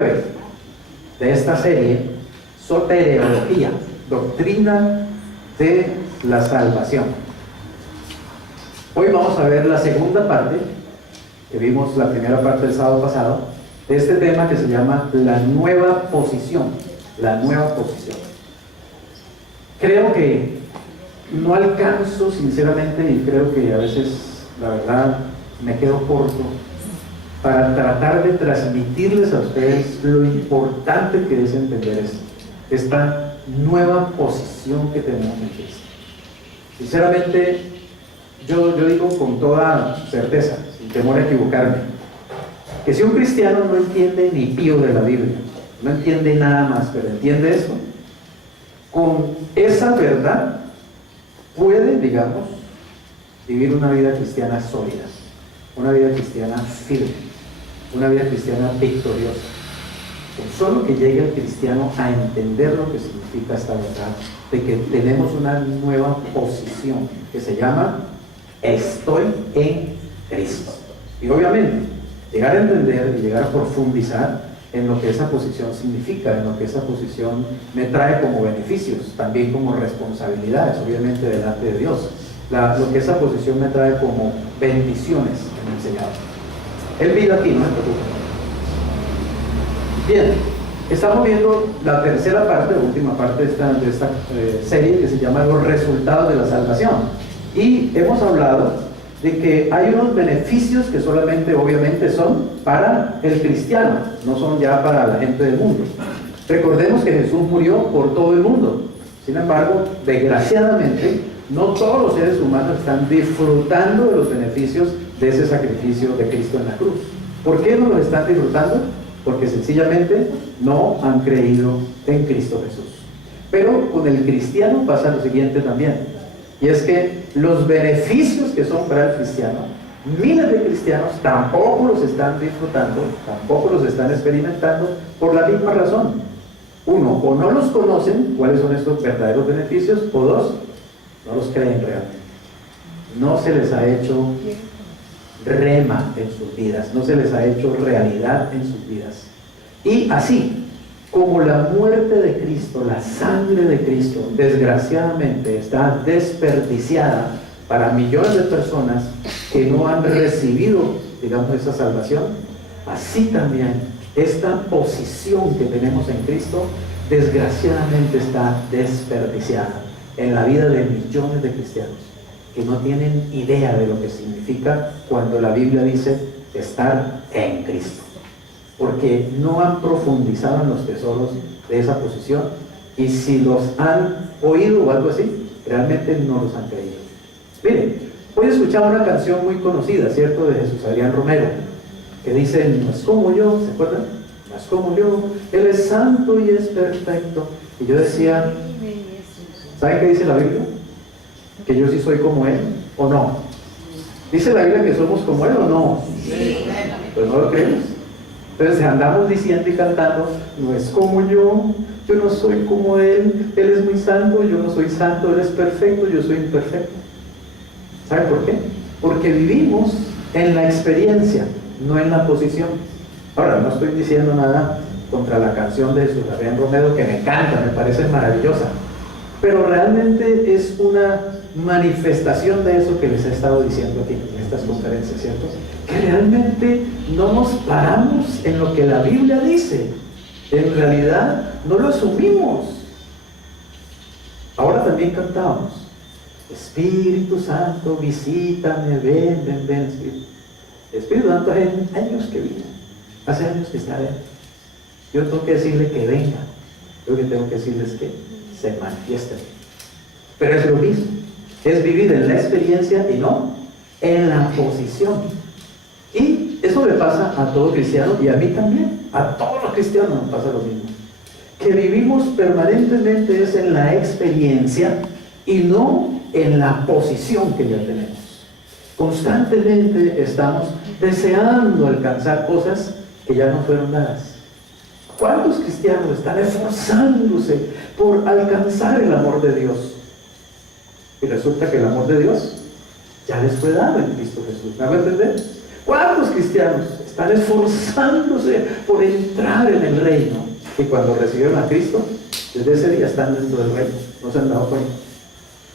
de esta serie, Soteriología, doctrina de la salvación. Hoy vamos a ver la segunda parte, que vimos la primera parte del sábado pasado, de este tema que se llama la nueva posición. La nueva posición. Creo que no alcanzo, sinceramente, y creo que a veces, la verdad, me quedo corto para tratar de transmitirles a ustedes lo importante que es entender esto, esta nueva posición que tenemos en Cristo. Sinceramente, yo digo con toda certeza, sin temor a equivocarme, que si un cristiano no entiende ni pío de la Biblia, no entiende nada más, pero entiende esto, con esa verdad puede, digamos, vivir una vida cristiana sólida, una vida cristiana firme, una vida cristiana victoriosa. Con solo que llegue el cristiano a entender lo que significa esta verdad, de que tenemos una nueva posición que se llama estoy en Cristo. Y obviamente, llegar a entender y llegar a profundizar en lo que esa posición significa, en lo que esa posición me trae como beneficios, también como responsabilidades, obviamente delante de Dios. Lo que esa posición me trae como bendiciones en el Señor. Él vive aquí, no se preocupe. Bien, estamos viendo la tercera parte, última parte de esta serie, que se llama Los resultados de la salvación. Y hemos hablado de que hay unos beneficios que solamente, obviamente, son para el cristiano, no son ya para la gente del mundo. Recordemos que Jesús murió por todo el mundo. Sin embargo, desgraciadamente, no todos los seres humanos están disfrutando de los beneficios de ese sacrificio de Cristo en la cruz. ¿Por qué no los están disfrutando? Porque sencillamente no han creído en Cristo Jesús. Pero con el cristiano pasa lo siguiente también, y es que los beneficios que son para el cristiano, miles de cristianos tampoco los están disfrutando, tampoco los están experimentando por la misma razón. Uno, o no los conocen, cuáles son estos verdaderos beneficios, o dos, no los creen realmente. No se les ha hecho rema en sus vidas, no se les ha hecho realidad en sus vidas. Y así como la muerte de Cristo, la sangre de Cristo, desgraciadamente está desperdiciada para millones de personas que no han recibido, digamos, esa salvación, así también esta posición que tenemos en Cristo, desgraciadamente está desperdiciada en la vida de millones de cristianos que no tienen idea de lo que significa cuando la Biblia dice estar en Cristo, porque no han profundizado en los tesoros de esa posición, y si los han oído o algo así, realmente no los han creído. Miren, hoy escuchaba una canción muy conocida, ¿cierto?, de Jesús Adrián Romero, que dice: no es como yo, ¿se acuerdan? No es como yo, Él es santo y es perfecto. Y yo decía, ¿saben qué dice la Biblia? ¿Que yo sí soy como Él o no? ¿Dice la Biblia que somos como Él o no? Sí. Pues no lo creemos. Entonces andamos diciendo y cantando: no es como yo no soy como Él es muy santo, yo no soy santo, Él es perfecto, yo soy imperfecto. ¿Saben por qué? Porque vivimos en la experiencia, no en la posición. Ahora, no estoy diciendo nada contra la canción de Jesús Adrián Romero, que me encanta, me parece maravillosa, pero realmente es una manifestación de eso que les he estado diciendo aquí en estas conferencias, ¿cierto? Que realmente no nos paramos en lo que la Biblia dice, en realidad no lo asumimos. Ahora también cantábamos: Espíritu Santo, visítame, ven, ven. Espíritu Santo hace años que viene, hace años que está dentro. Yo tengo que decirle que venga, yo que tengo que decirles que se manifiesten. Pero es lo mismo, es vivir en la experiencia y no en la posición. Y eso le pasa a todo cristiano, y a mí también, a todos los cristianos nos pasa lo mismo, que vivimos permanentemente es en la experiencia y no en la posición que ya tenemos. Constantemente estamos deseando alcanzar cosas que ya nos fueron dadas. ¿Cuántos cristianos están esforzándose por alcanzar el amor de Dios? Y resulta que el amor de Dios ya les fue dado en Cristo Jesús. ¿Me hago entender? ¿Cuántos cristianos están esforzándose por entrar en el reino. Y cuando recibieron a Cristo, desde ese día están dentro del reino. ¿No se han dado cuenta?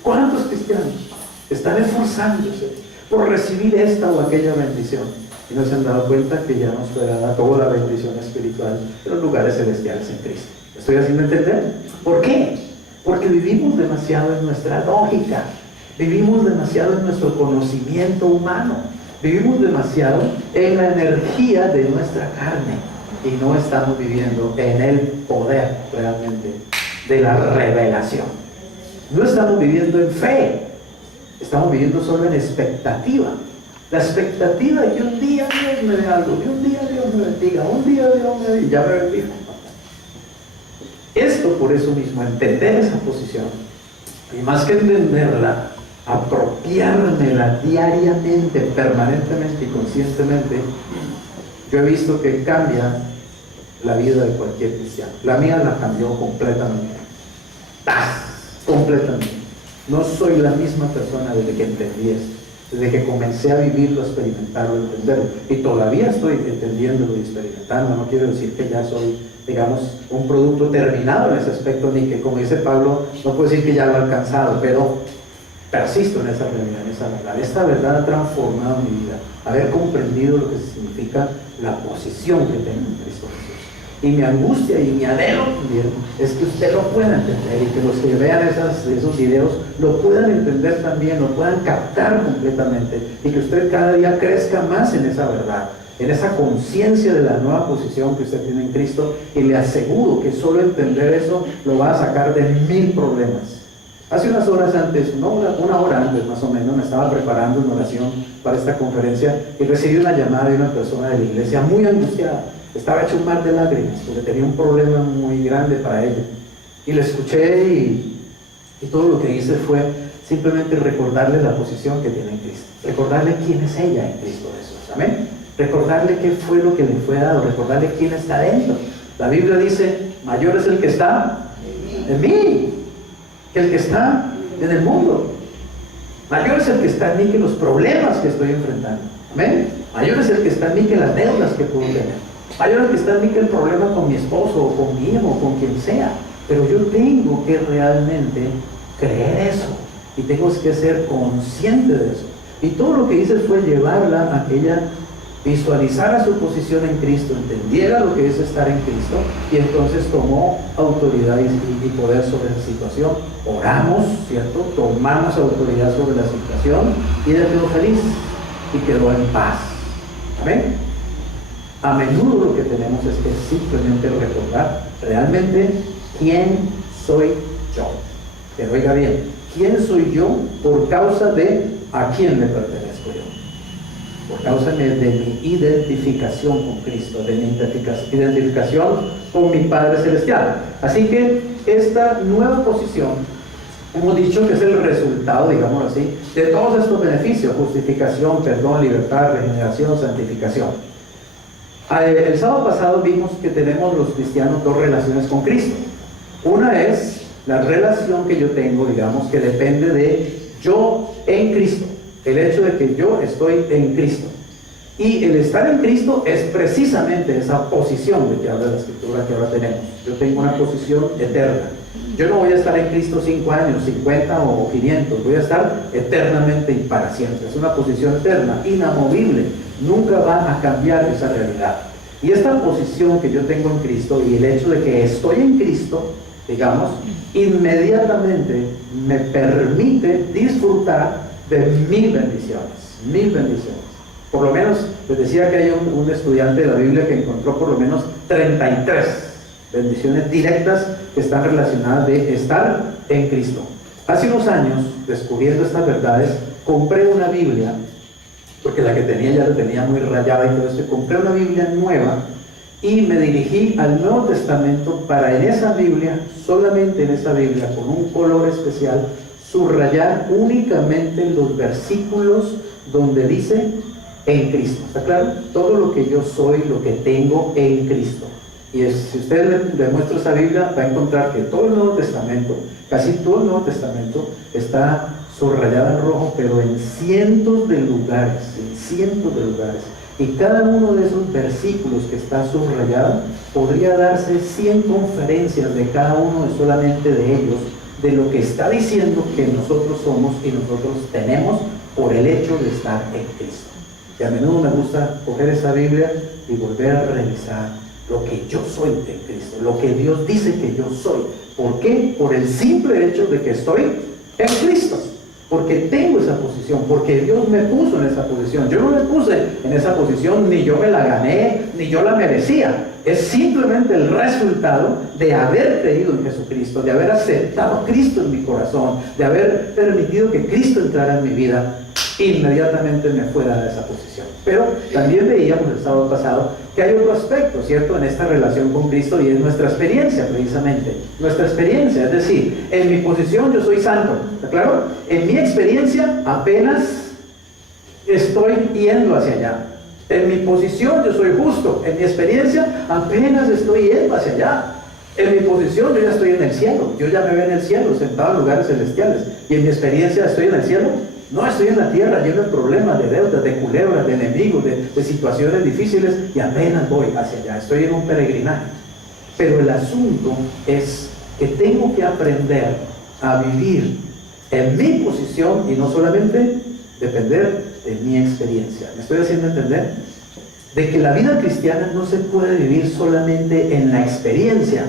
¿Cuántos cristianos están esforzándose por recibir esta o aquella bendición? Y no se han dado cuenta que ya nos fue dada toda la bendición espiritual de los lugares celestiales en Cristo. ¿Me estoy haciendo entender? ¿Por qué? Porque vivimos demasiado en nuestra lógica, vivimos demasiado en nuestro conocimiento humano, vivimos demasiado en la energía de nuestra carne y no estamos viviendo en el poder realmente de la revelación. No estamos viviendo en fe, estamos viviendo solo en expectativa. La expectativa de que un día Dios me dé algo, que un día Dios me bendiga, un día Dios me bendiga, ya me bendijo. Esto por eso mismo, entender esa posición, y más que entenderla, apropiármela diariamente, permanentemente y conscientemente, yo he visto que cambia la vida de cualquier cristiano. La mía la cambió completamente. Completamente. No soy la misma persona desde que entendí esto, desde que comencé a vivirlo, a experimentarlo, a entenderlo. Y todavía estoy entendiéndolo y experimentando. No quiero decir que ya soy, digamos, un producto terminado en ese aspecto, ni que, como dice Pablo, no puedo decir que ya lo he alcanzado, pero persisto en esa realidad, en esa verdad. Esta verdad ha transformado mi vida, haber comprendido lo que significa la posición que tengo en Cristo Jesús. Y mi angustia y mi anhelo también es que usted lo pueda entender y que los que vean esos videos lo puedan entender también, lo puedan captar completamente y que usted cada día crezca más en esa verdad, en esa conciencia de la nueva posición que usted tiene en Cristo. Y le aseguro que solo entender eso lo va a sacar de 1000 problemas. Hace unas horas antes, una hora antes más o menos, me estaba preparando una oración para esta conferencia y recibí una llamada de una persona de la iglesia muy angustiada. Estaba hecho un mar de lágrimas porque tenía un problema muy grande para ella. Y le escuché y todo lo que hice fue simplemente recordarle la posición que tiene en Cristo. Recordarle quién es ella en Cristo Jesús. Amén. Recordarle qué fue lo que le fue dado. Recordarle quién está dentro. La Biblia dice, mayor es el que está en mí que el que está en el mundo. Mayor es el que está en mí que los problemas que estoy enfrentando. Amén. Mayor es el que está en mí que las deudas que puedo tener. Mayor es el que está en mí que el problema con mi esposo o con mi hijo o con quien sea. Pero yo tengo que realmente creer eso y tengo que ser consciente de eso. Y todo lo que hice fue llevarla a que ella visualizara su posición en Cristo, entendiera lo que es estar en Cristo y entonces tomó autoridad y poder sobre la situación. Oramos, ¿cierto? Tomamos autoridad sobre la situación y ella quedó feliz y quedó en paz. Amén. A menudo lo que tenemos es que simplemente recordar realmente quién soy yo. Pero oiga bien, ¿quién soy yo por causa de a quién le pertenezco yo? Por causa de mi identificación con Cristo, de mi identificación con mi Padre Celestial. Así que esta nueva posición, hemos dicho que es el resultado, digamos así, de todos estos beneficios: justificación, perdón, libertad, regeneración, santificación. El sábado pasado vimos que tenemos los cristianos dos relaciones con Cristo. Una es la relación que yo tengo, digamos, que depende de yo en Cristo. El hecho de que yo estoy en Cristo. Y el estar en Cristo es precisamente esa posición de que habla la Escritura que ahora tenemos. Yo tengo una posición eterna. Yo no voy a estar en Cristo 5 años, 50 o 500. Voy a estar eternamente y para siempre. Es una posición eterna, inamovible. Nunca va a cambiar esa realidad. Y esta posición que yo tengo en Cristo y el hecho de que estoy en Cristo, digamos, inmediatamente me permite disfrutar de 1000 bendiciones. 1000 bendiciones. Por lo menos, les decía que hay un estudiante de la Biblia que encontró por lo menos 33 bendiciones directas que están relacionadas de estar en Cristo. Hace unos años, descubriendo estas verdades, compré una Biblia, porque la que tenía ya la tenía muy rayada y todo esto. Compré una Biblia nueva y me dirigí al Nuevo Testamento para en esa Biblia, solamente en esa Biblia, con un color especial, subrayar únicamente los versículos donde dice en Cristo. ¿Está claro? Todo lo que yo soy, lo que tengo en Cristo. Y si usted le muestra esa Biblia, va a encontrar que todo el Nuevo Testamento, casi todo el Nuevo Testamento, está subrayado en rojo, pero en cientos de lugares, Y cada uno de esos versículos que está subrayado, podría darse 100 conferencias de cada uno de solamente de ellos, de lo que está diciendo que nosotros somos y nosotros tenemos por el hecho de estar en Cristo. Y a menudo me gusta coger esa Biblia y volver a revisar lo que yo soy en Cristo, lo que Dios dice que yo soy. ¿Por qué? Por el simple hecho de que estoy en Cristo. Porque tengo esa posición, porque Dios me puso en esa posición. Yo no me puse en esa posición, ni yo me la gané, ni yo la merecía. Es simplemente el resultado de haber creído en Jesucristo, de haber aceptado a Cristo en mi corazón, de haber permitido que Cristo entrara en mi vida. Inmediatamente me fue dada esa posición. Pero también veíamos el sábado pasado que hay otro aspecto, ¿cierto?, en esta relación con Cristo, y es nuestra experiencia, precisamente. Nuestra experiencia, es decir, en mi posición yo soy santo, ¿está claro? En mi experiencia apenas estoy yendo hacia allá. En mi posición yo soy justo, en mi experiencia apenas estoy yendo hacia allá. En mi posición yo ya estoy en el cielo, yo ya me veo en el cielo, sentado en lugares celestiales. Y en mi experiencia estoy en el cielo. No, estoy en la tierra lleno de problemas, de deudas, de culebras, de enemigos, de situaciones difíciles, y apenas voy hacia allá. Estoy en un peregrinaje. Pero el asunto es que tengo que aprender a vivir en mi posición y no solamente depender de mi experiencia. ¿Me estoy haciendo entender? De que la vida cristiana no se puede vivir solamente en la experiencia.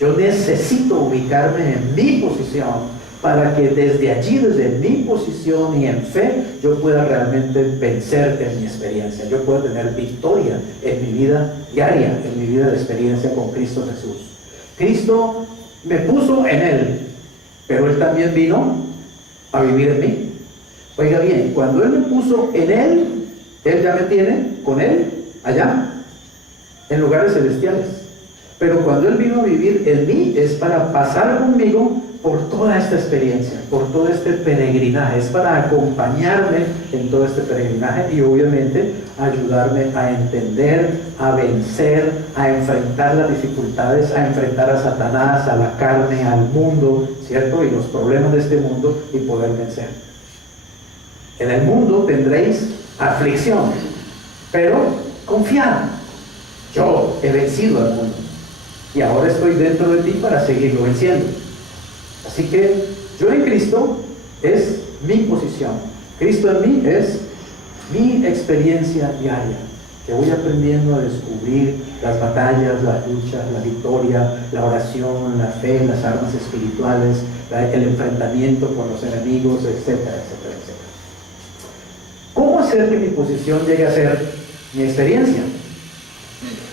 Yo necesito ubicarme en mi posición, para que desde allí, desde mi posición y en fe, yo pueda realmente vencer en mi experiencia. Yo pueda tener victoria en mi vida diaria, en mi vida de experiencia con Cristo Jesús. Cristo me puso en Él, pero Él también vino a vivir en mí. Oiga bien, cuando Él me puso en Él, Él ya me tiene con Él allá, en lugares celestiales. Pero cuando Él vino a vivir en mí, es para pasar conmigo por toda esta experiencia, por todo este peregrinaje. Es para acompañarme en todo este peregrinaje y obviamente ayudarme a entender, a vencer, a enfrentar las dificultades, a enfrentar a Satanás, a la carne, al mundo, ¿cierto? Y los problemas de este mundo, y poder vencer. En el mundo tendréis aflicción, pero confiad. Yo he vencido al mundo y ahora estoy dentro de ti para seguirlo venciendo. Así que yo en Cristo es mi posición. Cristo en mí es mi experiencia diaria, que voy aprendiendo a descubrir las batallas, las luchas, la victoria, la oración, la fe, las armas espirituales, el enfrentamiento con los enemigos, etcétera, etcétera, etcétera. ¿Cómo hacer que mi posición llegue a ser mi experiencia?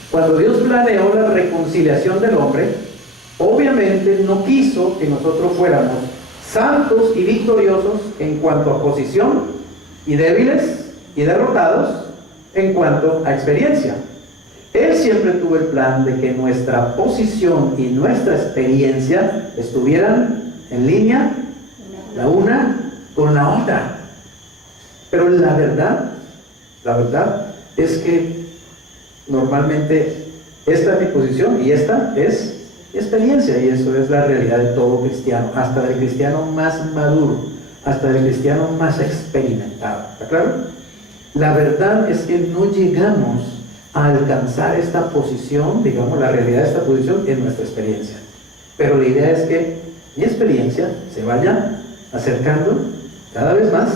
Cuando Dios planeó la reconciliación del hombre, obviamente no quiso que nosotros fuéramos santos y victoriosos en cuanto a posición, y débiles y derrotados en cuanto a experiencia. Él siempre tuvo el plan de que nuestra posición y nuestra experiencia estuvieran en línea, la una con la otra. Pero la verdad es que normalmente esta es mi posición y esta es experiencia, y eso es la realidad de todo cristiano, hasta del cristiano más maduro, hasta del cristiano más experimentado. ¿Está claro? La verdad es que no llegamos a alcanzar esta posición, digamos, la realidad de esta posición en nuestra experiencia. Pero la idea es que mi experiencia se vaya acercando cada vez más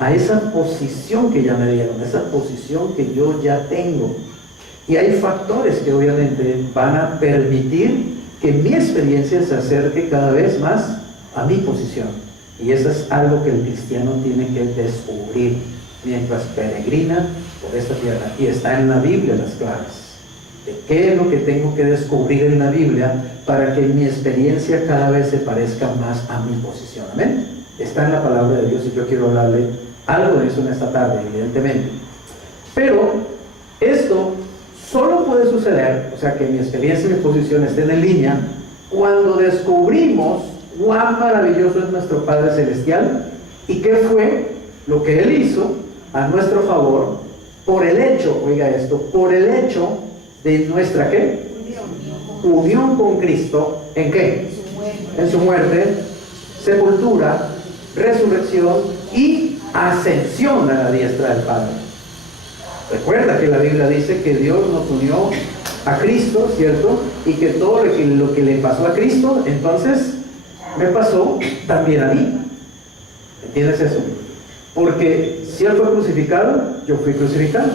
a esa posición que ya me dieron, esa posición que yo ya tengo. Y hay factores que obviamente van a permitir que mi experiencia se acerque cada vez más a mi posición. Y eso es algo que el cristiano tiene que descubrir mientras peregrina por esta tierra. Y está en la Biblia las claves de qué es lo que tengo que descubrir en la Biblia para que mi experiencia cada vez se parezca más a mi posición. Amén. Está en la palabra de Dios, y yo quiero hablarle algo de eso en esta tarde, evidentemente. Pero esto solo puede suceder, o sea, que mi experiencia y mi posición estén en línea, cuando descubrimos cuán maravilloso es nuestro Padre Celestial y qué fue lo que Él hizo a nuestro favor por el hecho, oiga esto, por el hecho de nuestra ¿qué? Unión con Cristo. ¿En qué? En su muerte, sepultura, resurrección y ascensión a la diestra del Padre. Recuerda que la Biblia dice que Dios nos unió a Cristo, ¿cierto? Y que todo lo que le pasó a Cristo, entonces me pasó también a mí. ¿Entiendes eso? Porque si Él fue crucificado, yo fui crucificado.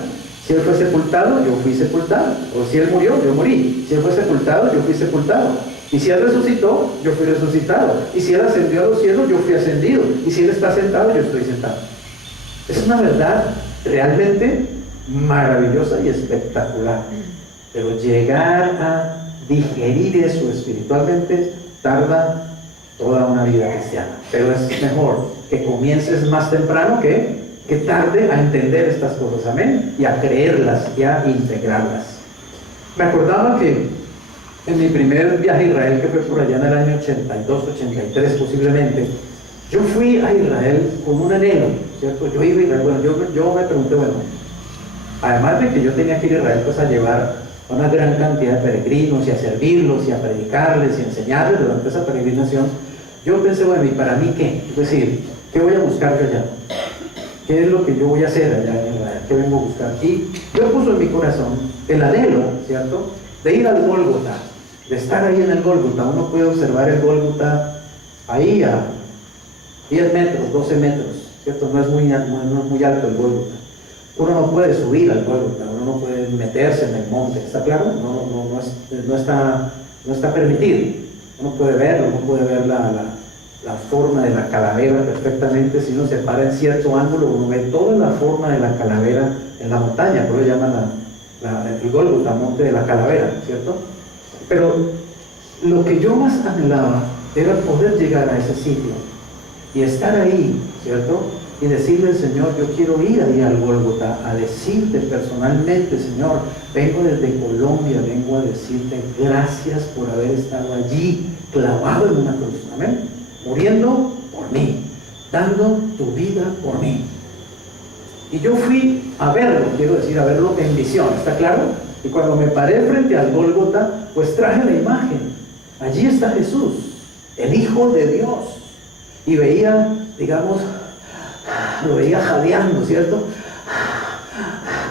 Si Él fue sepultado, yo fui sepultado. O si Él murió, yo morí. Si Él fue sepultado, yo fui sepultado. Y si Él resucitó, yo fui resucitado. Y si Él ascendió a los cielos, yo fui ascendido. Y si Él está sentado, yo estoy sentado. Es una verdad realmente maravillosa y espectacular. Pero llegar a digerir eso espiritualmente tarda toda una vida cristiana. Pero es mejor que comiences más temprano que tarde a entender estas cosas, amén, y a creerlas y a integrarlas. Me acordaba que en mi primer viaje a Israel, que fue por allá en el año 82, 83 posiblemente, yo fui a Israel con un anhelo, ¿cierto? Yo iba a Israel, bueno, yo me pregunté, bueno, además de que yo tenía que ir a Israel, pues a llevar a una gran cantidad de peregrinos y a servirlos y a predicarles y a enseñarles durante esa peregrinación, yo pensé, bueno, ¿y para mí qué? Es decir, ¿qué voy a buscar yo allá? ¿Qué es lo que yo voy a hacer allá en Israel? ¿Qué vengo a buscar? Y yo puse en mi corazón el anhelo, ¿cierto?, de ir al Gólgota, de estar ahí en el Gólgota. Uno puede observar el Gólgota ahí a 10 metros, 12 metros, ¿cierto? No es muy alto el Gólgota. Uno no puede subir al Gólgota, uno no puede meterse en el monte, ¿está claro? No está permitido. Uno puede verlo, uno puede ver la forma de la calavera perfectamente. Si uno se para en cierto ángulo, uno ve toda la forma de la calavera en la montaña, por eso llaman el Gólgota, monte de la calavera, ¿cierto? Pero lo que yo más anhelaba era poder llegar a ese sitio y estar ahí, ¿cierto? Y decirle al Señor, yo quiero ir ahí al Gólgota a decirte personalmente, Señor, vengo desde Colombia, vengo a decirte gracias por haber estado allí, clavado en una cruz, amén, muriendo por mí, dando tu vida por mí. Y yo fui a verlo, quiero decir, a verlo en visión, ¿está claro? Y cuando me paré frente al Gólgota, pues traje la imagen. Allí está Jesús, el Hijo de Dios. Y veía, digamos, lo veía jadeando, ¿cierto?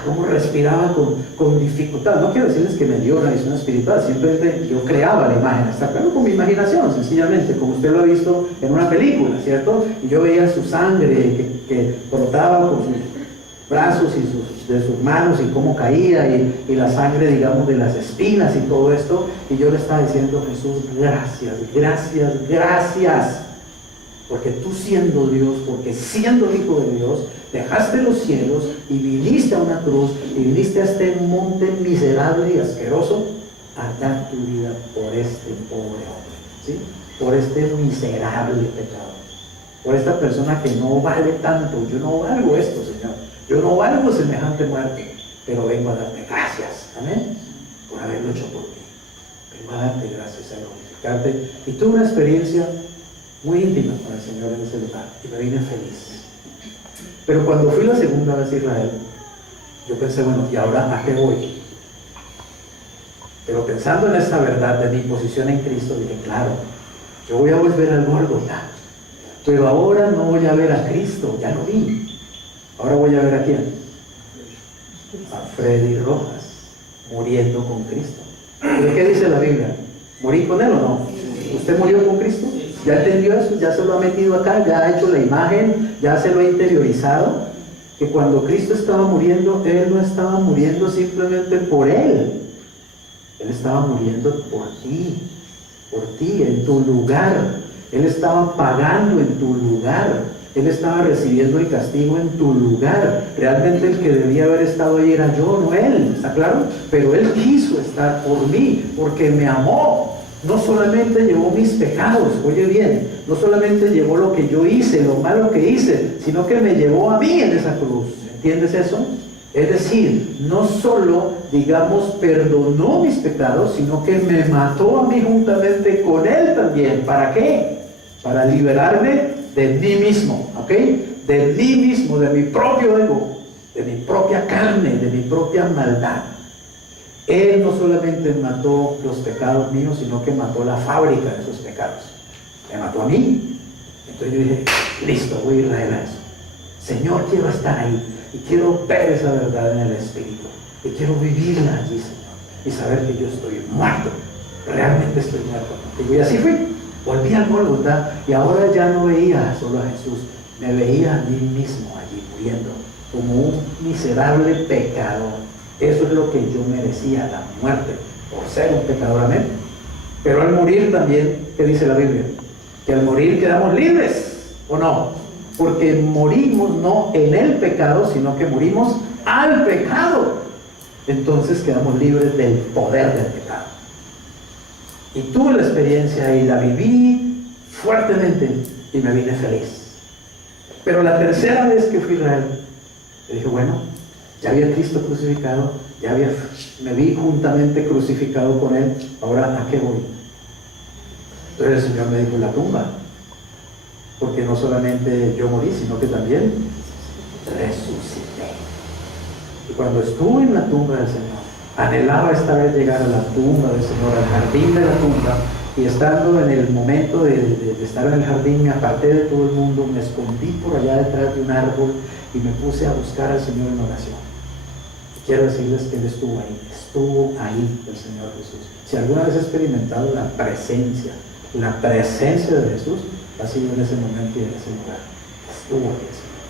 Cómo respiraba con dificultad. No quiero decirles que me dio una visión espiritual, simplemente yo creaba la imagen, está claro, con mi imaginación, sencillamente, como usted lo ha visto en una película, ¿cierto? Y yo veía su sangre que brotaba por sus brazos y de sus manos y cómo caía y la sangre, digamos, de las espinas y todo esto. Y yo le estaba diciendo, Jesús, gracias, gracias, gracias. Porque tú siendo Dios, porque siendo Hijo de Dios, dejaste los cielos y viniste a una cruz y viniste a este monte miserable y asqueroso a dar tu vida por este pobre hombre, ¿sí? Por este miserable pecado, por esta persona que no vale tanto. Yo no valgo esto, Señor, yo no valgo semejante muerte, pero vengo a darte gracias, amén, por haberlo hecho por mí. Vengo a darte gracias, a glorificarte. Y tuve una experiencia muy íntima con el Señor en ese lugar y me vine feliz. Pero cuando fui la segunda vez a Israel, yo pensé, bueno, ¿y ahora a qué voy? Pero pensando en esta verdad de mi posición en Cristo, dije, claro, yo voy a volver al Gólgota, pero ahora no voy a ver a Cristo, ya lo vi. Ahora voy a ver a quién, a Freddy Rojas, muriendo con Cristo. ¿De qué dice la Biblia? ¿Morí con él o no? ¿Usted murió con Cristo? ¿Ya entendió eso? ¿Ya se lo ha metido acá? ¿Ya ha hecho la imagen? ¿Ya se lo ha interiorizado? Que cuando Cristo estaba muriendo, Él no estaba muriendo simplemente por Él. Él estaba muriendo por ti, en tu lugar. Él estaba pagando en tu lugar. Él estaba recibiendo el castigo en tu lugar. Realmente el que debía haber estado ahí era yo, no Él, ¿está claro? Pero Él quiso estar por mí, porque me amó. No solamente llevó mis pecados, oye bien, no solamente llevó lo que yo hice, lo malo que hice, sino que me llevó a mí en esa cruz. ¿Entiendes eso? Es decir, no solo, digamos, perdonó mis pecados, sino que me mató a mí juntamente con Él también. ¿Para qué? Para liberarme de mí mismo, ¿ok? De mí mismo, de mi propio ego, de mi propia carne, de mi propia maldad. Él no solamente mató los pecados míos, sino que mató la fábrica de esos pecados. Me mató a mí. Entonces yo dije, listo, voy a Israel a eso. Señor, quiero estar ahí. y quiero ver esa verdad en el Espíritu, y quiero vivirla allí, Señor, y saber que yo estoy muerto, realmente estoy muerto contigo. Y así fui, volví al Gólgota, y ahora ya no veía solo a Jesús, me veía a mí mismo allí muriendo, como un miserable pecador. Eso es lo que yo merecía, la muerte, por ser un pecador, amén. Pero al morir también, ¿qué dice la Biblia? Que al morir quedamos libres, ¿o no? Porque morimos no en el pecado, sino que morimos al pecado. Entonces quedamos libres del poder del pecado. Y tuve la experiencia y la viví fuertemente y me vine feliz. Pero la tercera vez que fui a Israel, le dije, bueno, ya había Cristo crucificado, me vi juntamente crucificado con Él, ahora ¿a qué voy? Entonces el Señor me dijo, la tumba, porque no solamente yo morí, sino que también resucité. Y cuando estuve en la tumba del Señor, anhelaba esta vez llegar a la tumba del Señor, al jardín de la tumba, y estando en el momento de estar en el jardín, me aparté de todo el mundo, me escondí por allá detrás de un árbol y me puse a buscar al Señor en oración. Quiero decirles que Él estuvo ahí el Señor Jesús. Si alguna vez he experimentado la presencia de Jesús, ha sido en ese momento y en ese lugar. Estuvo ahí el Señor.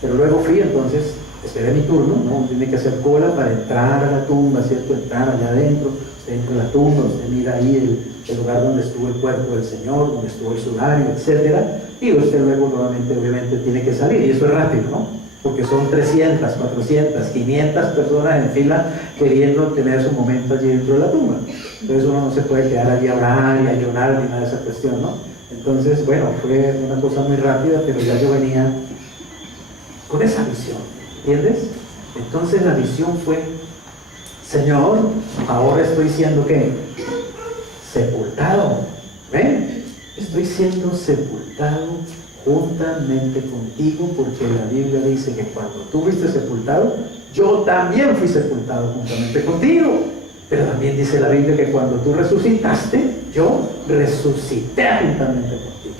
Pero luego fui, entonces, esperé mi turno, ¿no? Tiene que hacer cola para entrar a la tumba, ¿cierto? Entrar allá adentro, dentro de la tumba, usted mira ahí el lugar donde estuvo el cuerpo del Señor, donde estuvo el sudario, etc. Y usted luego nuevamente, obviamente, tiene que salir, y eso es rápido, ¿no? Porque son 300, 400, 500 personas en fila queriendo tener su momento allí dentro de la tumba. Entonces uno no se puede quedar allí a orar y a ayunar ni nada de esa cuestión, ¿no? Entonces, bueno, fue una cosa muy rápida, pero ya yo venía con esa visión, ¿entiendes? Entonces la visión fue, Señor, ahora estoy siendo, ¿qué? Sepultado. ¿Ven? Estoy siendo sepultado juntamente contigo, porque la Biblia dice que cuando tú fuiste sepultado, yo también fui sepultado juntamente contigo. Pero también dice la Biblia que cuando tú resucitaste, yo resucité juntamente contigo.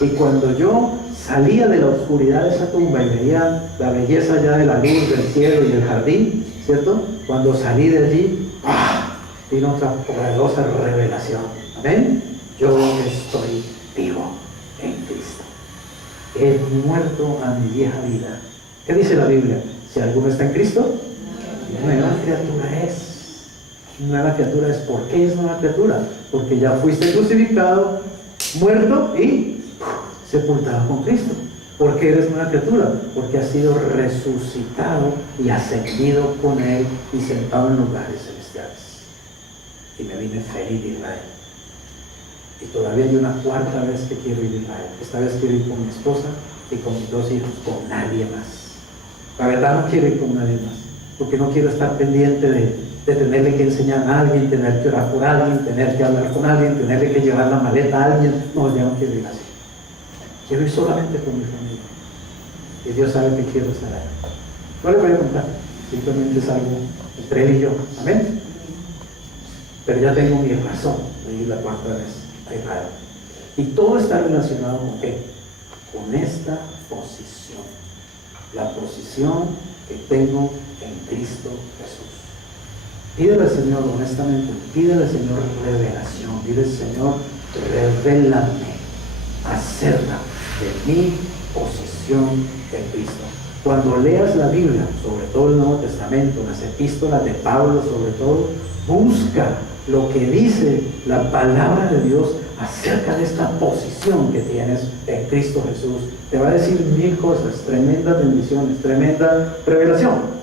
Y cuando yo salía de la oscuridad de esa tumba y veía la belleza ya de la luz del cielo y del jardín, ¿cierto? Cuando salí de allí, ¡ah!, vino otra poderosa revelación. ¿Amén? Yo estoy vivo en Cristo. He muerto a mi vieja vida. ¿Qué dice la Biblia? Si alguno está en Cristo, nueva criatura es. Nueva criatura es. ¿Por qué es nueva criatura? Porque ya fuiste crucificado, muerto y sepultado con Cristo. ¿Por qué eres nueva criatura? Porque has sido resucitado y ascendido con Él y sentado en lugares celestiales. Y me vine feliz de Israel. Y todavía hay una cuarta vez que quiero ir a Israel. Esta vez quiero ir con mi esposa y con mis 2 hijos, con nadie más. La verdad no quiero ir con nadie más, porque no quiero estar pendiente de tenerle que enseñar a alguien, tener que orar por alguien, tener que hablar con alguien, tenerle que llevar la maleta a alguien. No, ya no quiero ir así. Quiero ir solamente con mi familia. Y Dios sabe que quiero estar ahí. No le voy a contar, simplemente es algo entre Él y yo. Amén. Pero ya tengo mi razón de ir la cuarta vez a Israel. Y todo está relacionado con ¿qué? Con esta posición. La posición que tengo en Cristo Jesús. Pídele al Señor honestamente, pídele al Señor revelación, pídele al Señor, revélame acerca de mi posición en Cristo. Cuando leas la Biblia, sobre todo el Nuevo Testamento, las epístolas de Pablo sobre todo, busca lo que dice la palabra de Dios acerca de esta posición que tienes en Cristo Jesús. Te va a decir 1000 cosas, tremendas bendiciones, tremenda revelación.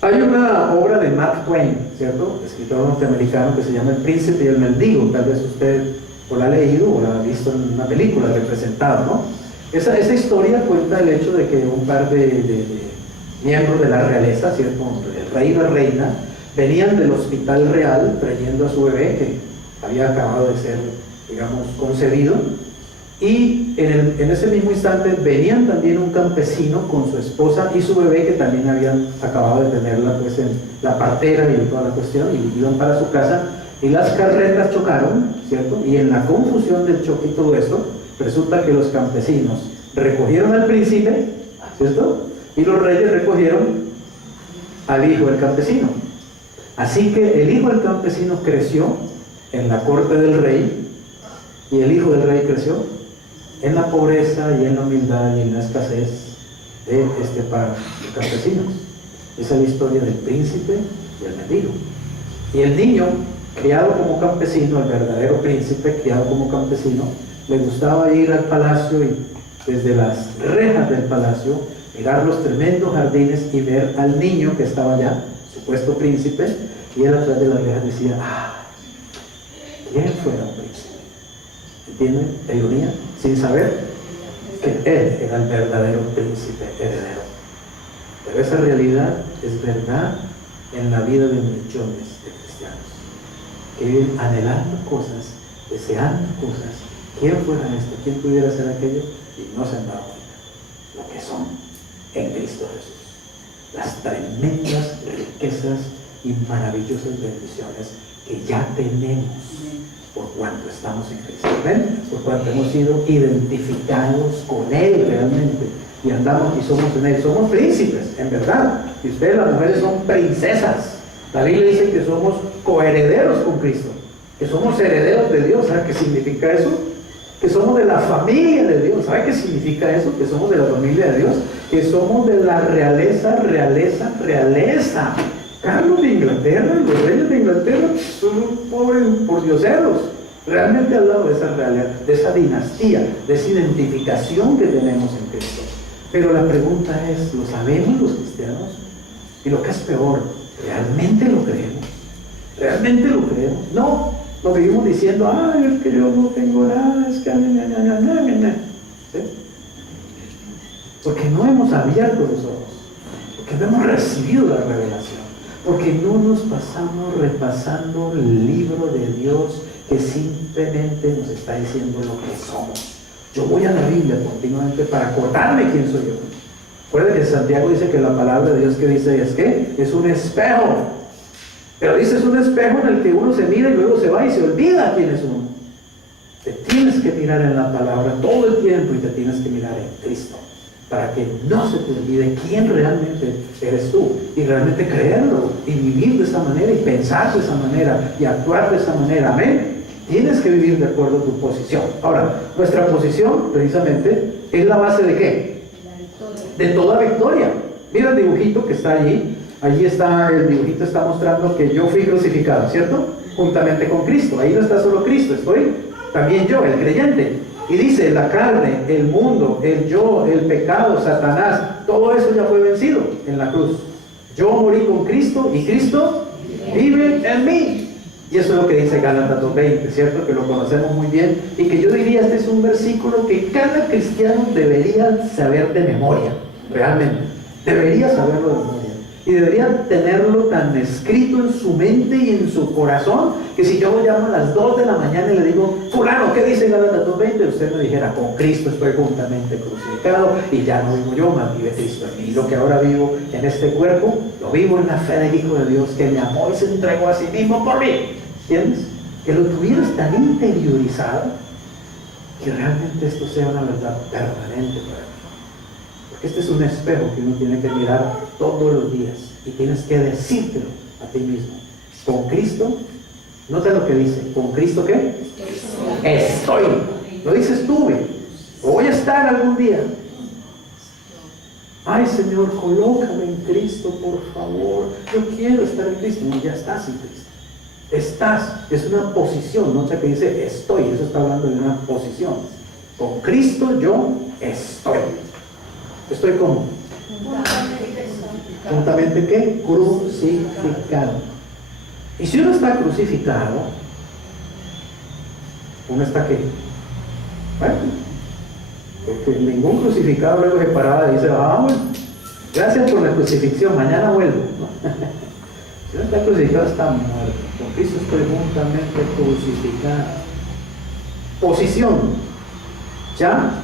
Hay una obra de Mark Twain, ¿cierto? Escritor norteamericano, que se llama El Príncipe y el Mendigo. Tal vez usted o la ha leído o la ha visto en una película representada, ¿no? Esa historia cuenta el hecho de que un par de miembros de la realeza, ¿cierto? El rey y la reina, venían del hospital real trayendo a su bebé que había acabado de ser, digamos, concebido, y en ese mismo instante venían también un campesino con su esposa y su bebé, que también habían acabado de tenerla pues en la partera y toda la cuestión, y iban para su casa, y las carretas chocaron, ¿cierto? Y en la confusión del choque y todo eso, resulta que los campesinos recogieron al príncipe, ¿cierto? Y los reyes recogieron al hijo del campesino. Así que el hijo del campesino creció en la corte del rey, y el hijo del rey creció en la pobreza y en la humildad y en la escasez de este par de campesinos. Esa es la historia del príncipe y el mendigo. Y el niño, criado como campesino, el verdadero príncipe, criado como campesino, le gustaba ir al palacio y desde las rejas del palacio mirar los tremendos jardines y ver al niño que estaba allá, supuesto príncipe, y él atrás de las rejas decía: ¡ah! ¿Quién fuera un príncipe? ¿Entienden la ironía? Sin saber que él era el verdadero príncipe heredero. Pero esa realidad es verdad en la vida de millones de cristianos que viven anhelando cosas, deseando cosas. ¿Quién fuera esto? ¿Quién pudiera ser aquello? Y no se han dado cuenta lo que son en Cristo Jesús. Las tremendas riquezas y maravillosas bendiciones que ya tenemos por cuanto estamos en Cristo. ¿Ven? Por cuanto hemos sido identificados con Él realmente y andamos y somos en Él. Somos príncipes, en verdad. Y ustedes, las mujeres, son princesas. La Biblia dice que somos coherederos con Cristo, que somos herederos de Dios. ¿Sabe qué significa eso? Que somos de la familia de Dios. ¿Sabe qué significa eso? Que somos de la familia de Dios, que somos de la realeza. Carlos de Inglaterra, los reyes de Inglaterra son pobres pordioseros. Realmente hablado de esa realidad, de esa dinastía, de esa identificación que tenemos en Cristo. Pero la pregunta es, ¿lo sabemos los cristianos? Y lo que es peor, ¿realmente lo creemos? ¿Realmente lo creemos? No, lo vivimos diciendo: ay, es que yo no tengo nada, es que ¿sí? Porque no hemos abierto los ojos, porque no hemos recibido la revelación, porque no nos pasamos repasando el libro de Dios que simplemente nos está diciendo lo que somos. Yo voy a la Biblia continuamente para acordarme quién soy yo. Recuerden que Santiago dice que la palabra de Dios que dice es que es un espejo. Pero dice, es un espejo en el que uno se mira y luego se va y se olvida quién es uno. Te tienes que mirar en la palabra todo el tiempo y te tienes que mirar en Cristo, para que no se te olvide quién realmente eres tú, y realmente creerlo y vivir de esa manera y pensar de esa manera y actuar de esa manera. Amén. Tienes que vivir de acuerdo a tu posición. Ahora, nuestra posición precisamente es la base ¿de qué? De toda victoria. Mira el dibujito que está allí. Allí está, el dibujito está mostrando que yo fui crucificado, ¿cierto? Juntamente con Cristo. Ahí no está solo Cristo, estoy también yo, el creyente. Y dice, la carne, el mundo, el yo, el pecado, Satanás, todo eso ya fue vencido en la cruz. Yo morí con Cristo y Cristo vive en mí. Y eso es lo que dice Gálatas 2:20, ¿cierto? Que lo conocemos muy bien. Y que yo diría, este es un versículo que cada cristiano debería saber de memoria, realmente. Debería saberlo de memoria. Y debería tenerlo tan escrito en su mente y en su corazón, que si yo lo llamo a las 2 de la mañana y le digo, fulano, ¿qué dice Gálatas 2:20? Usted me dijera, con Cristo estoy juntamente crucificado y ya no vivo yo, más vive Cristo en mí. Lo que ahora vivo en este cuerpo, lo vivo en la fe del Hijo de Dios, que me amó y se entregó a sí mismo por mí. ¿Entiendes? Que lo tuvieras tan interiorizado, que realmente esto sea una verdad permanente para mí. Porque este es un espejo que uno tiene que mirar todos los días y tienes que decírtelo a ti mismo. Con Cristo, nota lo que dice, ¿con Cristo qué? Estoy. No dices estuve, o voy a estar algún día. Ay, Señor, colócame en Cristo, por favor. Yo quiero estar en Cristo. No, ya estás en Cristo. Estás, es una posición, no sé qué dice estoy, eso está hablando de una posición. Con Cristo yo estoy. ¿Estoy como? Juntamente ¿qué? Crucificado. Y si uno está crucificado, uno está ¿qué? Bueno, porque ningún crucificado luego se paraba y dice, bueno, gracias por la crucifixión, mañana vuelvo, ¿no? Si uno está crucificado, está muerto. Con Cristo estoy juntamente crucificado. Posición. Ya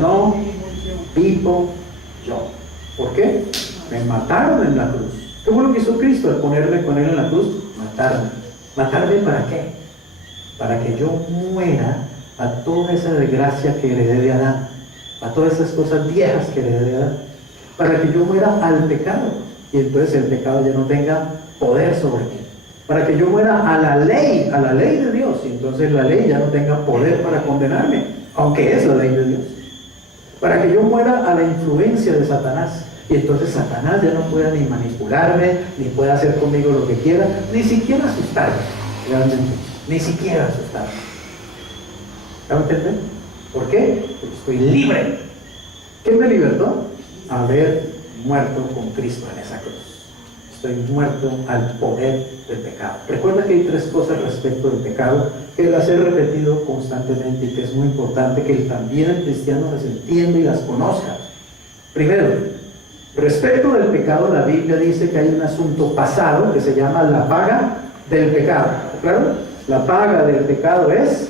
no vivo yo. ¿Por qué? Me mataron en la cruz. ¿Qué fue lo que hizo Cristo al ponerme con Él en la cruz? Matarme. ¿Matarme para qué? Para que yo muera a toda esa desgracia que heredé de Adán, a todas esas cosas viejas que heredé de Adán. para que yo muera al pecado y entonces el pecado ya no tenga poder sobre mí. Para que yo muera a la ley de Dios, y entonces la ley ya no tenga poder para condenarme, aunque es la ley de Dios. Para que yo muera a la influencia de Satanás, y entonces Satanás ya no pueda ni manipularme, ni pueda hacer conmigo lo que quiera, ni siquiera asustarme, realmente, ni siquiera asustarme. ¿Me entienden? ¿Por qué? Porque estoy libre. ¿Qué me libertó? Haber muerto con Cristo en esa cruz. Estoy muerto al poder del pecado. Recuerda que hay tres cosas respecto del pecado que las he repetido constantemente y que es muy importante que también el cristiano las entienda y las conozca. Primero, respecto del pecado, la Biblia dice que hay un asunto pasado que se llama la paga del pecado. ¿Claro? La paga del pecado es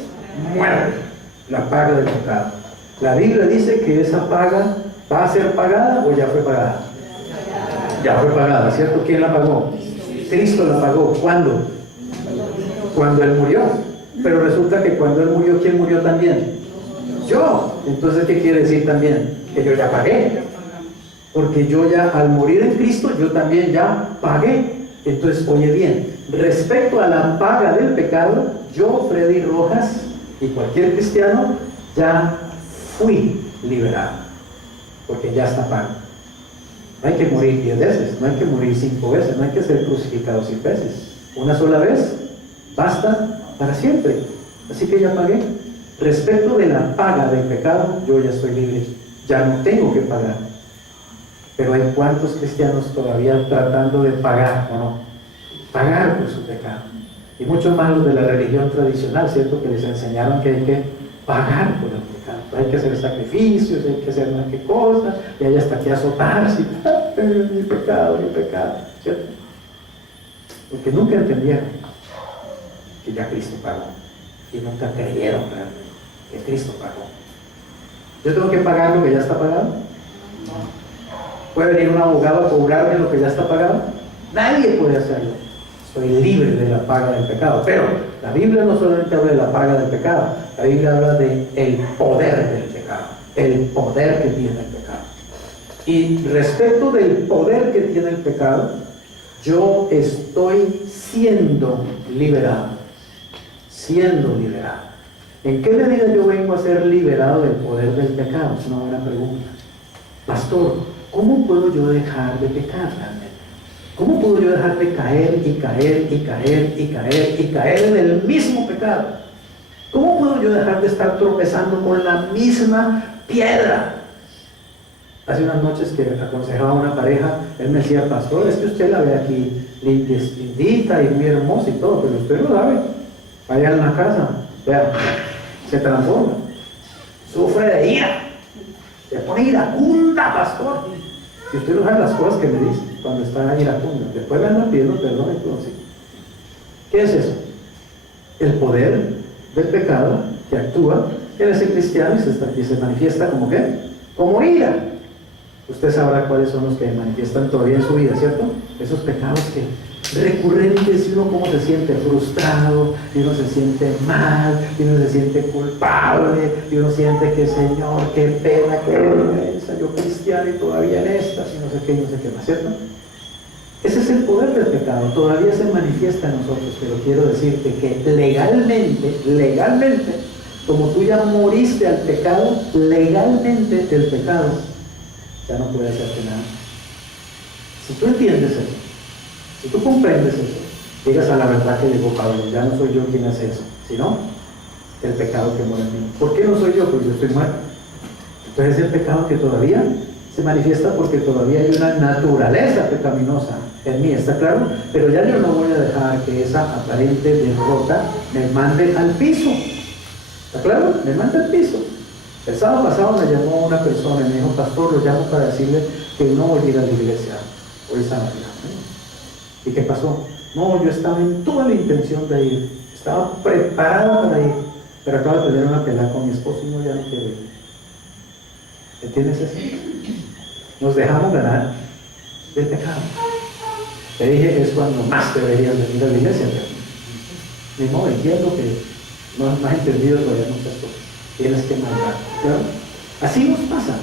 muerte. La paga del pecado. La Biblia dice que esa paga va a ser pagada o ya fue pagada. Ya fue pagada, ¿cierto? ¿Quién la pagó? Cristo la pagó. ¿Cuándo? Cuando Él murió. Pero resulta que cuando Él murió, ¿quién murió también? Yo. Entonces, ¿qué quiere decir también? Que yo ya pagué. Porque yo ya, al morir en Cristo, yo también ya pagué. Entonces, oye bien, respecto a la paga del pecado, yo, Freddy Rojas, y cualquier cristiano, ya fui liberado. Porque ya está pago. No hay que morir 10 veces, no hay que morir 5 veces, no hay que ser crucificado 100 veces. Una sola vez basta para siempre. Así que ya pagué. Respecto de la paga del pecado, yo ya estoy libre. Ya no tengo que pagar. Pero hay cuantos cristianos todavía tratando de pagar, ¿o no? Pagar por su pecado. Y muchos más los de la religión tradicional, ¿cierto? Que les enseñaron que hay que pagar por el pecado. Hay que hacer sacrificios, hay que hacer no sé qué cosas, y hay hasta que azotarse. Mi pecado, ¿cierto? Porque nunca entendieron que ya Cristo pagó. Y nunca creyeron realmente que Cristo pagó. ¿Yo tengo que pagar lo que ya está pagado? ¿Puede venir un abogado a cobrarme lo que ya está pagado? Nadie puede hacerlo. Estoy libre de la paga del pecado. Pero la Biblia no solamente habla de la paga del pecado, la Biblia habla de el poder del pecado, el poder que tiene el pecado. Y respecto del poder que tiene el pecado, yo estoy siendo liberado. ¿En qué medida yo vengo a ser liberado del poder del pecado? Es una buena pregunta. Pastor, ¿cómo puedo yo dejar de pecar realmente? ¿Cómo puedo yo dejar de caer en el mismo pecado? ¿Cómo puedo yo dejar de estar tropezando con la misma piedra? Hace unas noches que aconsejaba a una pareja, él me decía, pastor, es que usted la ve aquí lindita y muy hermosa y todo, pero usted lo sabe. Vaya en la casa, vea, se transforma, sufre de ira, se pone iracunda, pastor. Y usted no sabe las cosas que me dice cuando está iracunda. Después me anda pidiendo perdón y todo así. ¿Qué es eso? El poder del pecado que actúa en ese cristiano y se manifiesta como ¿qué? Como ira. Usted sabrá cuáles son los que manifiestan todavía en su vida, ¿cierto? Esos pecados que recurrentes, y uno cómo se siente frustrado, y uno se siente mal, y uno se siente culpable, y uno siente que Señor, qué pena, qué vergüenza, yo cristiano y todavía en estas, y no sé qué más, ¿cierto? Ese es el poder del pecado, todavía se manifiesta en nosotros, pero quiero decirte que legalmente, como tú ya moriste al pecado, legalmente el pecado ya no puede hacerte nada. Si tú entiendes eso, si tú comprendes eso, llegas a la verdad que llegó Pablo, ya no soy yo quien hace eso, sino el pecado que mora en mí. ¿Por qué no soy yo? Porque yo estoy muerto. Entonces es el pecado que todavía se manifiesta porque todavía hay una naturaleza pecaminosa en mí, ¿está claro? Pero ya yo no voy a dejar que esa aparente derrota me mande al piso. ¿Está claro? Me manda al piso. El sábado pasado me llamó una persona y me dijo, pastor, lo llamo para decirle que no voy a ir a la iglesia hoy sábado. ¿Y qué pasó? No, yo estaba en toda la intención de ir, estaba preparado para ir, pero acabo de tener una pelea con mi esposo y no, ya no quiero ir. ¿Entiendes eso? Nos dejamos ganar del pecado. Te dije, es cuando más deberías venir a la iglesia, pero ni modo, entiendo que no has entendido todavía muchas cosas. Tienes que mandar, ¿claro? Así nos pasa.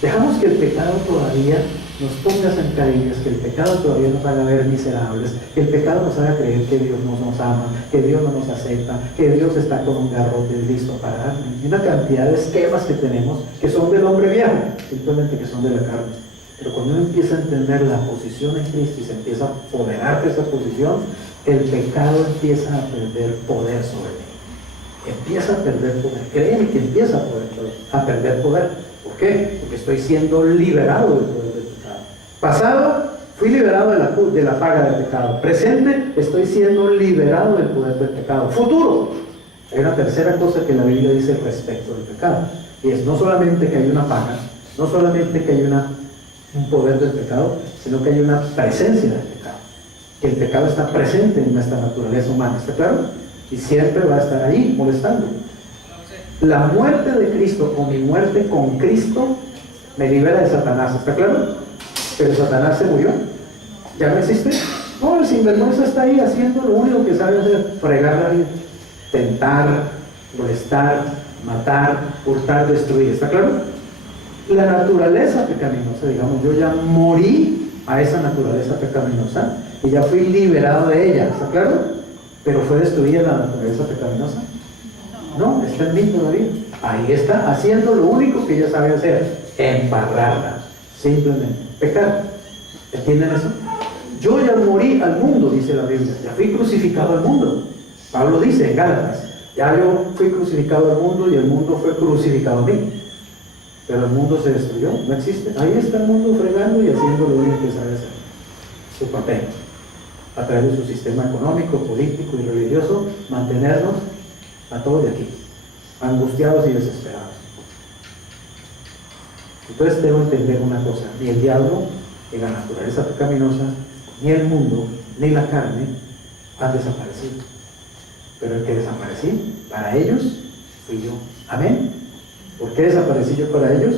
Dejamos que el pecado todavía nos ponga zancadillas, que el pecado todavía nos haga ver miserables, que el pecado nos haga creer que Dios no nos ama, que Dios no nos acepta, que Dios está con un garrote listo para darnos. Y una cantidad de esquemas que tenemos que son del hombre viejo, simplemente que son de la carne. Pero cuando uno empieza a entender la posición en Cristo y se empieza a apoderar de esa posición, el pecado empieza a perder poder sobre mí. Empieza a perder poder. Créeme que empieza a perder poder. ¿Por qué? Porque estoy siendo liberado del poder del pecado. Pasado, fui liberado de la paga del pecado. Presente, estoy siendo liberado del poder del pecado. Futuro, hay una tercera cosa que la Biblia dice respecto del pecado. Y es no solamente que hay una paga, no solamente que hay un poder del pecado, sino que hay una presencia del pecado. Que el pecado está presente en nuestra naturaleza humana, ¿está claro? Y siempre va a estar ahí molestando. La muerte de Cristo o mi muerte con Cristo me libera de Satanás, ¿está claro? Pero Satanás se murió, ya no existe. No, el sinvergüenza está ahí haciendo lo único que sabe hacer: fregar la vida, tentar, molestar, matar, hurtar, destruir, ¿está claro? La naturaleza pecaminosa, digamos, yo ya morí a esa naturaleza pecaminosa y ya fui liberado de ella, ¿está claro? Pero fue destruida la naturaleza pecaminosa. No, está en mí todavía. Ahí está, haciendo lo único que ella sabe hacer: embarrarla, simplemente pecar. ¿Entienden eso? Yo ya morí al mundo, dice la Biblia. Ya fui crucificado al mundo. Pablo dice en Gálatas: ya yo fui crucificado al mundo y el mundo fue crucificado a mí. Pero el mundo se destruyó, no existe. Ahí está el mundo fregando y haciendo lo único que sabe hacer: su papel, a través de su sistema económico, político y religioso, mantenernos a todos de aquí, angustiados y desesperados. Entonces debo entender una cosa: ni el diablo, ni la naturaleza pecaminosa, ni el mundo, ni la carne han desaparecido. Pero el que desaparecí para ellos fui yo. Amén. ¿Por qué desaparecí yo para ellos?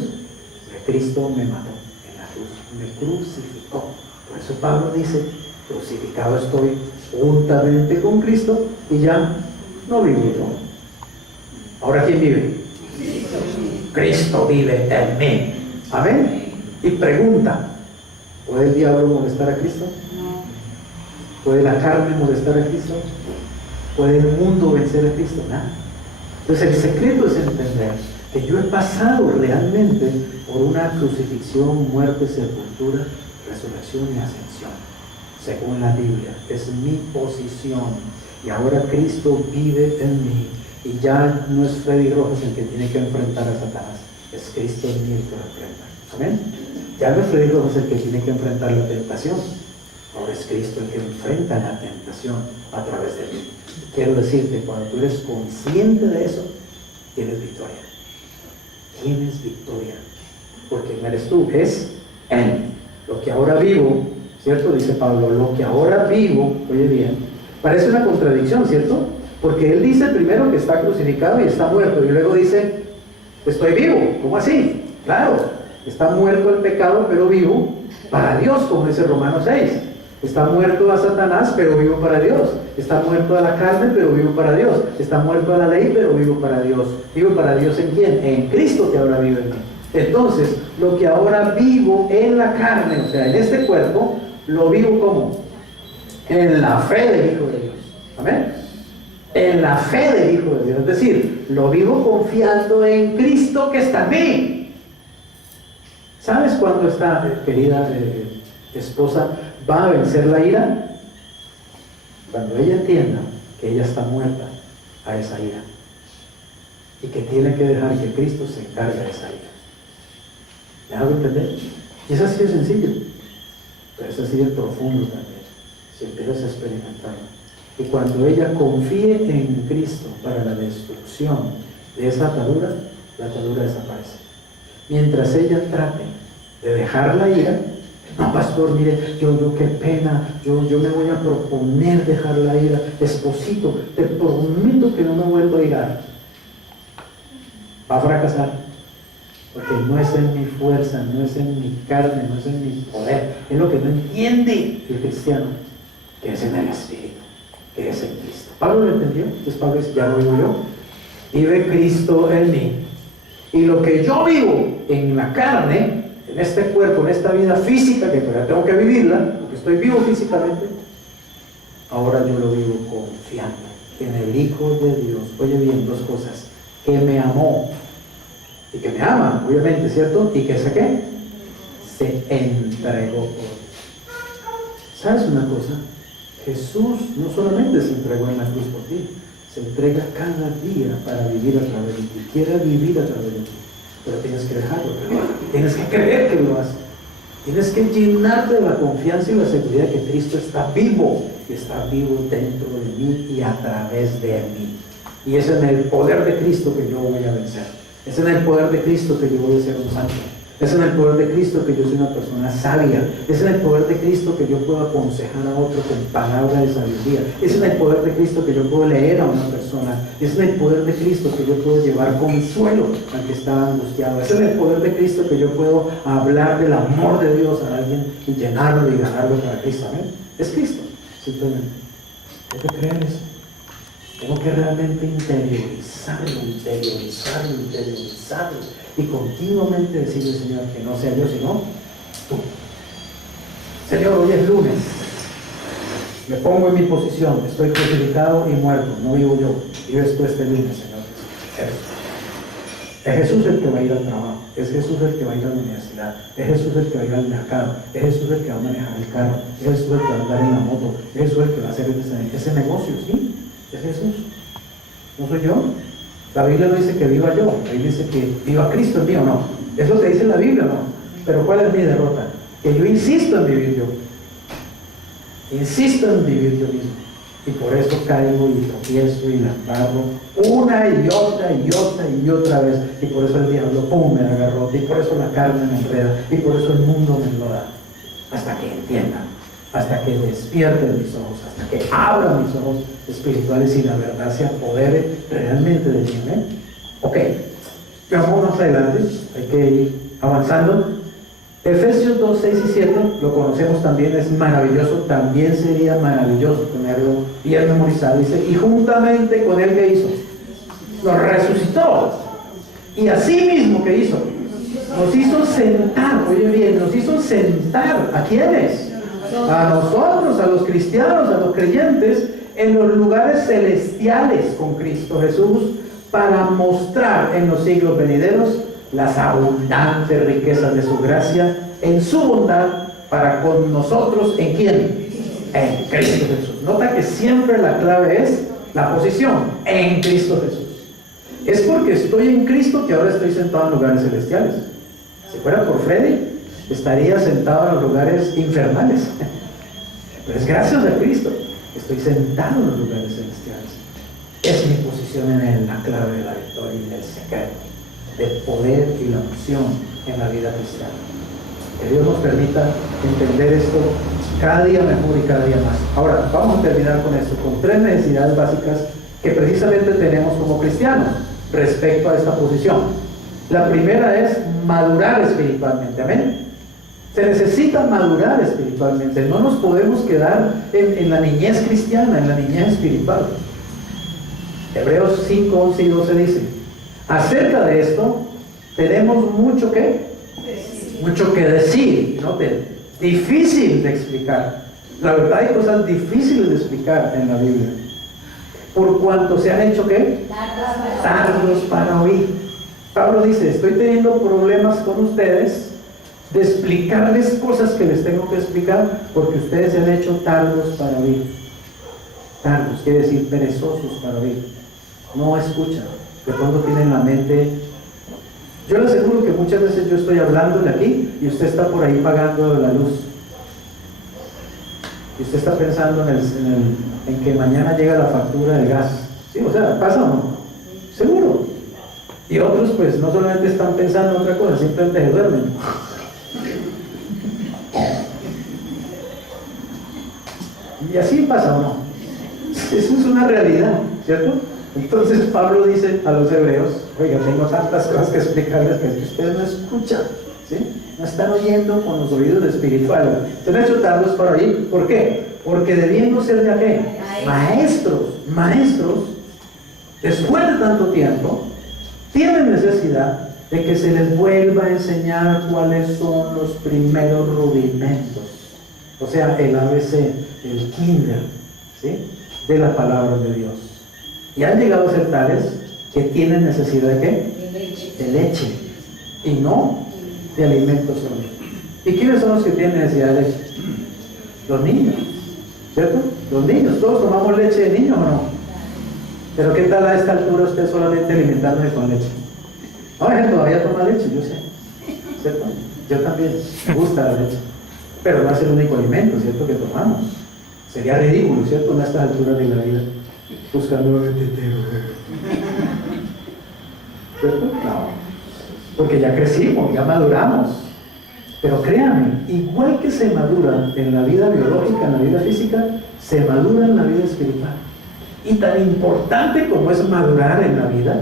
Porque Cristo me mató en la cruz, me crucificó. Por eso Pablo dice: crucificado estoy juntamente con Cristo y ya no vivo yo. ¿Ahora quién vive? Cristo vive en mí. Amén. Y pregunta: ¿puede el diablo molestar a Cristo? ¿Puede la carne molestar a Cristo? ¿Puede el mundo vencer a Cristo? Nada. Entonces el secreto es entender que yo he pasado realmente por una crucifixión, muerte, sepultura, resurrección y ascensión, según la Biblia. Es mi posición. Y ahora Cristo vive en mí. Y ya no es Freddy Rojas el que tiene que enfrentar a Satanás. Es Cristo en mí el que lo enfrenta. ¿Amén? Ya no es Freddy Rojas el que tiene que enfrentar la tentación. Ahora es Cristo el que enfrenta la tentación a través de mí. Quiero decirte, cuando tú eres consciente de eso, tienes victoria. Tienes victoria. Porque no eres tú, es Él. Lo que ahora vivo, ¿cierto? Dice Pablo: lo que ahora vivo, oye bien, parece una contradicción, ¿cierto? Porque él dice primero que está crucificado y está muerto, y luego dice: estoy vivo. ¿Cómo así? Claro, está muerto el pecado, pero vivo para Dios, como dice Romanos 6. Está muerto a Satanás, pero vivo para Dios. Está muerto a la carne, pero vivo para Dios. Está muerto a la ley, pero vivo para Dios. ¿Vivo para Dios en quién? En Cristo, que ahora vive en mí. Entonces, lo que ahora vivo en la carne, o sea, en este cuerpo, lo vivo como en la fe del Hijo de Dios. Amén. En la fe del Hijo de Dios. Es decir, lo vivo confiando en Cristo que está en mí. ¿Sabes cuándo esta querida esposa va a vencer la ira? Cuando ella entienda que ella está muerta a esa ira y que tiene que dejar que Cristo se encargue de esa ira. ¿Me hago entender? Y es así de sencillo, pero es así de profundo también, si empiezas a experimentarlo. Y cuando ella confíe en Cristo para la destrucción de esa atadura, la atadura desaparece. Mientras ella trate de dejar la ira: no, pastor, mire, yo qué pena, yo me voy a proponer dejar la ira, esposito, te prometo que no me vuelvo a irar. Va a fracasar, porque no es en mi fuerza, no es en mi carne, no es en mi poder. Es lo que no entiende el cristiano, que es en el Espíritu, que es en Cristo. Pablo lo entendió. Entonces Pablo dice: ya lo vivo yo, vive Cristo en mí. Y lo que yo vivo en la carne, en este cuerpo, en esta vida física, que todavía tengo que vivirla, porque estoy vivo físicamente, ahora yo lo vivo confiando en el Hijo de Dios. Oye bien, dos cosas: que me amó y que me ama, obviamente, ¿cierto? Y que ¿se qué? Se entregó por mí. ¿Sabes una cosa? Jesús no solamente se entregó en la cruz por ti, se entrega cada día para vivir a través de ti. Quiere vivir a través de ti, pero tienes que dejarlo, tienes que creer que lo hace. Tienes que llenarte de la confianza y la seguridad de que Cristo está vivo, que está vivo dentro de mí y a través de mí. Y es en el poder de Cristo que yo voy a vencer. Es en el poder de Cristo que yo voy a ser un santo. Es en el poder de Cristo que yo soy una persona sabia. Es en el poder de Cristo que yo puedo aconsejar a otro con palabra de sabiduría. Es en el poder de Cristo que yo puedo leer a una persona. Es en el poder de Cristo que yo puedo llevar consuelo al que está angustiado. Es en el poder de Cristo que yo puedo hablar del amor de Dios a alguien y llenarlo y ganarlo para Cristo. ¿Amén? Es Cristo, simplemente. Tengo que creer eso. Tengo que realmente interiorizarlo y continuamente decirle, Señor, que no sea yo sino tú. Señor, hoy es lunes, me pongo en mi posición, estoy crucificado y muerto, no vivo yo, vives tú este lunes, Señor. Es Jesús el que va a ir al trabajo, es Jesús el que va a ir a la universidad, es Jesús el que va a ir al mercado, es Jesús el que va a manejar el carro, es Jesús el que va a andar en la moto, es Jesús el que va a hacer ese negocio, ¿sí? Es Jesús, no soy yo. La Biblia no dice que viva yo, la Biblia dice que viva Cristo en mí, ¿o no? Es lo que dice la Biblia, ¿no? Pero ¿cuál es mi derrota? Que yo insisto en vivir yo. Insisto en vivir yo mismo. Y por eso caigo y tropiezo y la embarro una y otra vez. Y por eso el diablo, ¡pum!, me agarró. Y por eso la carne me enreda. Y por eso el mundo me enloda. Hasta que entienda, hasta que despierte mis ojos, hasta que abra mis ojos espirituales y la verdad se apodere realmente de mí. ¿Eh? Ok, vamos más adelante, hay que ir avanzando. Efesios 2, 6 y 7 lo conocemos también, es maravilloso. También sería maravilloso tenerlo bien memorizado. Dice, y juntamente con él, ¿qué hizo? Lo resucitó. Y así mismo, ¿qué hizo? Nos hizo sentar, oye bien, nos hizo sentar. ¿A quiénes? A nosotros, a los cristianos, a los creyentes, en los lugares celestiales con Cristo Jesús, para mostrar en los siglos venideros las abundantes riquezas de su gracia en su bondad para con nosotros. ¿En quién? En Cristo Jesús. Nota que siempre la clave es la posición, en Cristo Jesús. Es porque estoy en Cristo que ahora estoy sentado en lugares celestiales. Si fuera por Freddy, estaría sentado en los lugares infernales. Pero es gracias a Cristo que estoy sentado en los lugares celestiales. Es mi posición en él, la clave de la victoria y del secreto del poder y la unción en la vida cristiana. Que Dios nos permita entender esto cada día mejor y cada día más. Ahora, vamos a terminar con esto, con 3 necesidades básicas que precisamente tenemos como cristianos respecto a esta posición. La primera es madurar espiritualmente. Amén. Se necesita madurar espiritualmente. No nos podemos quedar en la niñez cristiana, en la niñez espiritual. Hebreos 5, 11 y 12 dice: acerca de esto tenemos mucho que decir, ¿no? Difícil de explicar. La verdad, hay cosas difíciles de explicar en la Biblia, por cuanto se han hecho ¿qué? Tardos para oír. Pablo dice, estoy teniendo problemas con ustedes de explicarles cosas que les tengo que explicar, porque ustedes se han hecho tardos para oír. Tardos quiere decir perezosos para oír. No escuchan. De pronto tienen la mente. Yo le aseguro que muchas veces yo estoy hablando de aquí y usted está por ahí pagando la luz. Y usted está pensando en que mañana llega la factura del gas. ¿Sí? O sea, ¿pasa o no? Seguro. Y otros pues no solamente están pensando en otra cosa, simplemente se duermen. Y así pasa o no. Eso es una realidad, ¿cierto? Entonces Pablo dice a los hebreos, oiga, tengo tantas cosas que explicarles que ustedes no escuchan, ¿sí? No están oyendo con los oídos espirituales. Se han hecho tardos para oír. ¿Por qué? Porque debiendo ser ya qué, maestros, después de tanto tiempo, tienen necesidad de que se les vuelva a enseñar cuáles son los primeros rudimentos, o sea, el ABC, el kinder, ¿sí?, de la palabra de Dios. Y han llegado a ser tales que tienen necesidad ¿de qué? De leche, y no de alimentos sólidos. ¿Y quiénes son los que tienen necesidad de leche? Los niños, ¿cierto? Los niños, todos tomamos leche de niño, ¿o no? Pero ¿qué tal a esta altura usted solamente alimentándose con leche? No, hay gente todavía toma leche, yo sé, ¿cierto? Yo también, me gusta la leche, pero no es el único alimento, ¿cierto?, que tomamos. Sería ridículo, ¿cierto?, en estas alturas de la vida, buscando el tetero, ¿cierto? No, porque ya crecimos, ya maduramos. Pero créanme, igual que se madura en la vida biológica, en la vida física, se madura en la vida espiritual. Y tan importante como es madurar en la vida,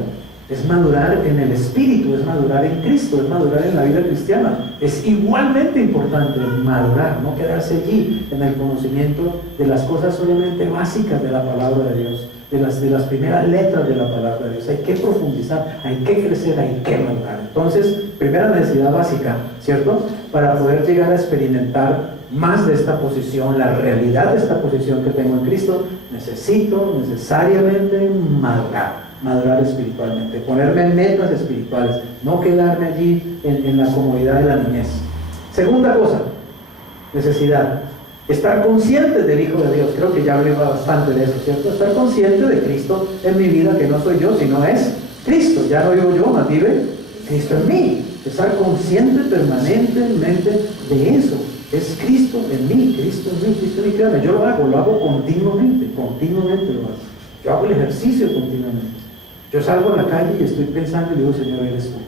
es madurar en el Espíritu, es madurar en Cristo, es madurar en la vida cristiana. Es igualmente importante madurar, no quedarse allí en el conocimiento de las cosas solamente básicas de la palabra de Dios, de las primeras letras de la palabra de Dios. Hay que profundizar, hay que crecer, hay que madurar. Entonces, primera necesidad básica, ¿cierto?, para poder llegar a experimentar más de esta posición, la realidad de esta posición que tengo en Cristo, necesito necesariamente madurar espiritualmente, ponerme en metas espirituales, no quedarme allí en la comodidad de la niñez. Segunda cosa, necesidad, estar consciente del Hijo de Dios. Creo que ya hablé bastante de eso, ¿cierto? Estar consciente de Cristo en mi vida, que no soy yo, sino es Cristo. Ya no vivo yo, más vive Cristo en mí. Estar consciente permanentemente de eso. Es Cristo en mí, Cristo en mí, Cristo en mí. Créame, yo lo hago continuamente lo hago. Yo hago el ejercicio continuamente. Yo salgo a la calle y estoy pensando y digo, Señor, eres tú.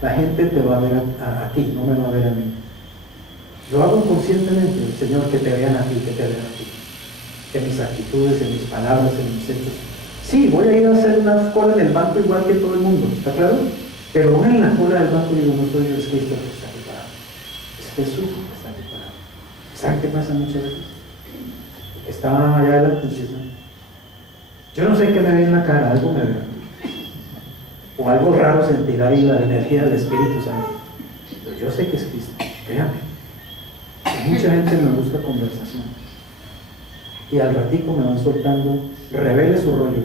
La gente te va a ver a ti, no me va a ver a mí. Yo hago conscientemente, Señor, que te vean a ti, en mis actitudes, en mis palabras, en mis hechos. Sí, voy a ir a hacer una cola en el banco igual que todo el mundo, ¿está claro? Pero aún en la cola del banco digo, no soy yo, es Cristo que está preparado. Es Jesús que está preparado. ¿Saben qué pasa muchas veces? Estaba allá adelante, yo no sé qué me ve en la cara, algo me ve. O algo raro sentirá ahí la energía del Espíritu Santo. Pero yo sé que es Cristo, créanme. Mucha gente me busca conversación. Y al ratico me van soltando, revele su rollo.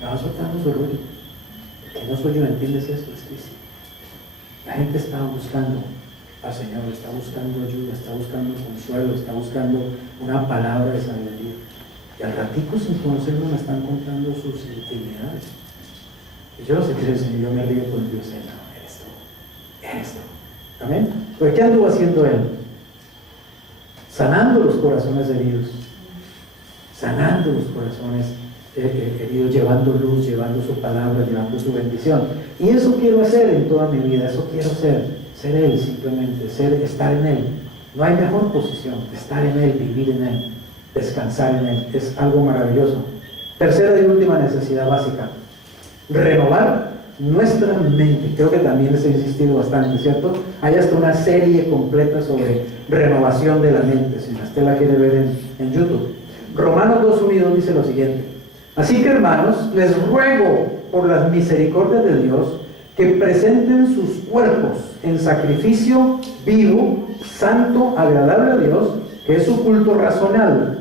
Me van soltando su rollo. Que no soy yo, ¿entiendes esto? Es Cristo. La gente está buscando al Señor, está buscando ayuda, está buscando consuelo, está buscando una palabra de sabiduría. Y al ratico, sin conocerlo, me están contando sus intimidades. Y yo no sé qué es el Señor, yo me río con Dios, no, eres tú. ¿Amén? ¿Pero qué anduvo haciendo Él? Sanando los corazones heridos, heridos, llevando luz, llevando su palabra, llevando su bendición. Y eso quiero hacer en toda mi vida, eso quiero ser Él simplemente, estar en Él. No hay mejor posición, estar en Él, vivir en Él, descansar en Él, es algo maravilloso. Tercera y última necesidad básica, renovar nuestra mente. Creo que también les he insistido bastante, ¿cierto? Hay hasta una serie completa sobre renovación de la mente, si usted la quiere ver en YouTube. Romanos 2:1 dice lo siguiente: así que, hermanos, les ruego por las misericordias de Dios que presenten sus cuerpos en sacrificio vivo, santo, agradable a Dios, que es su culto racional.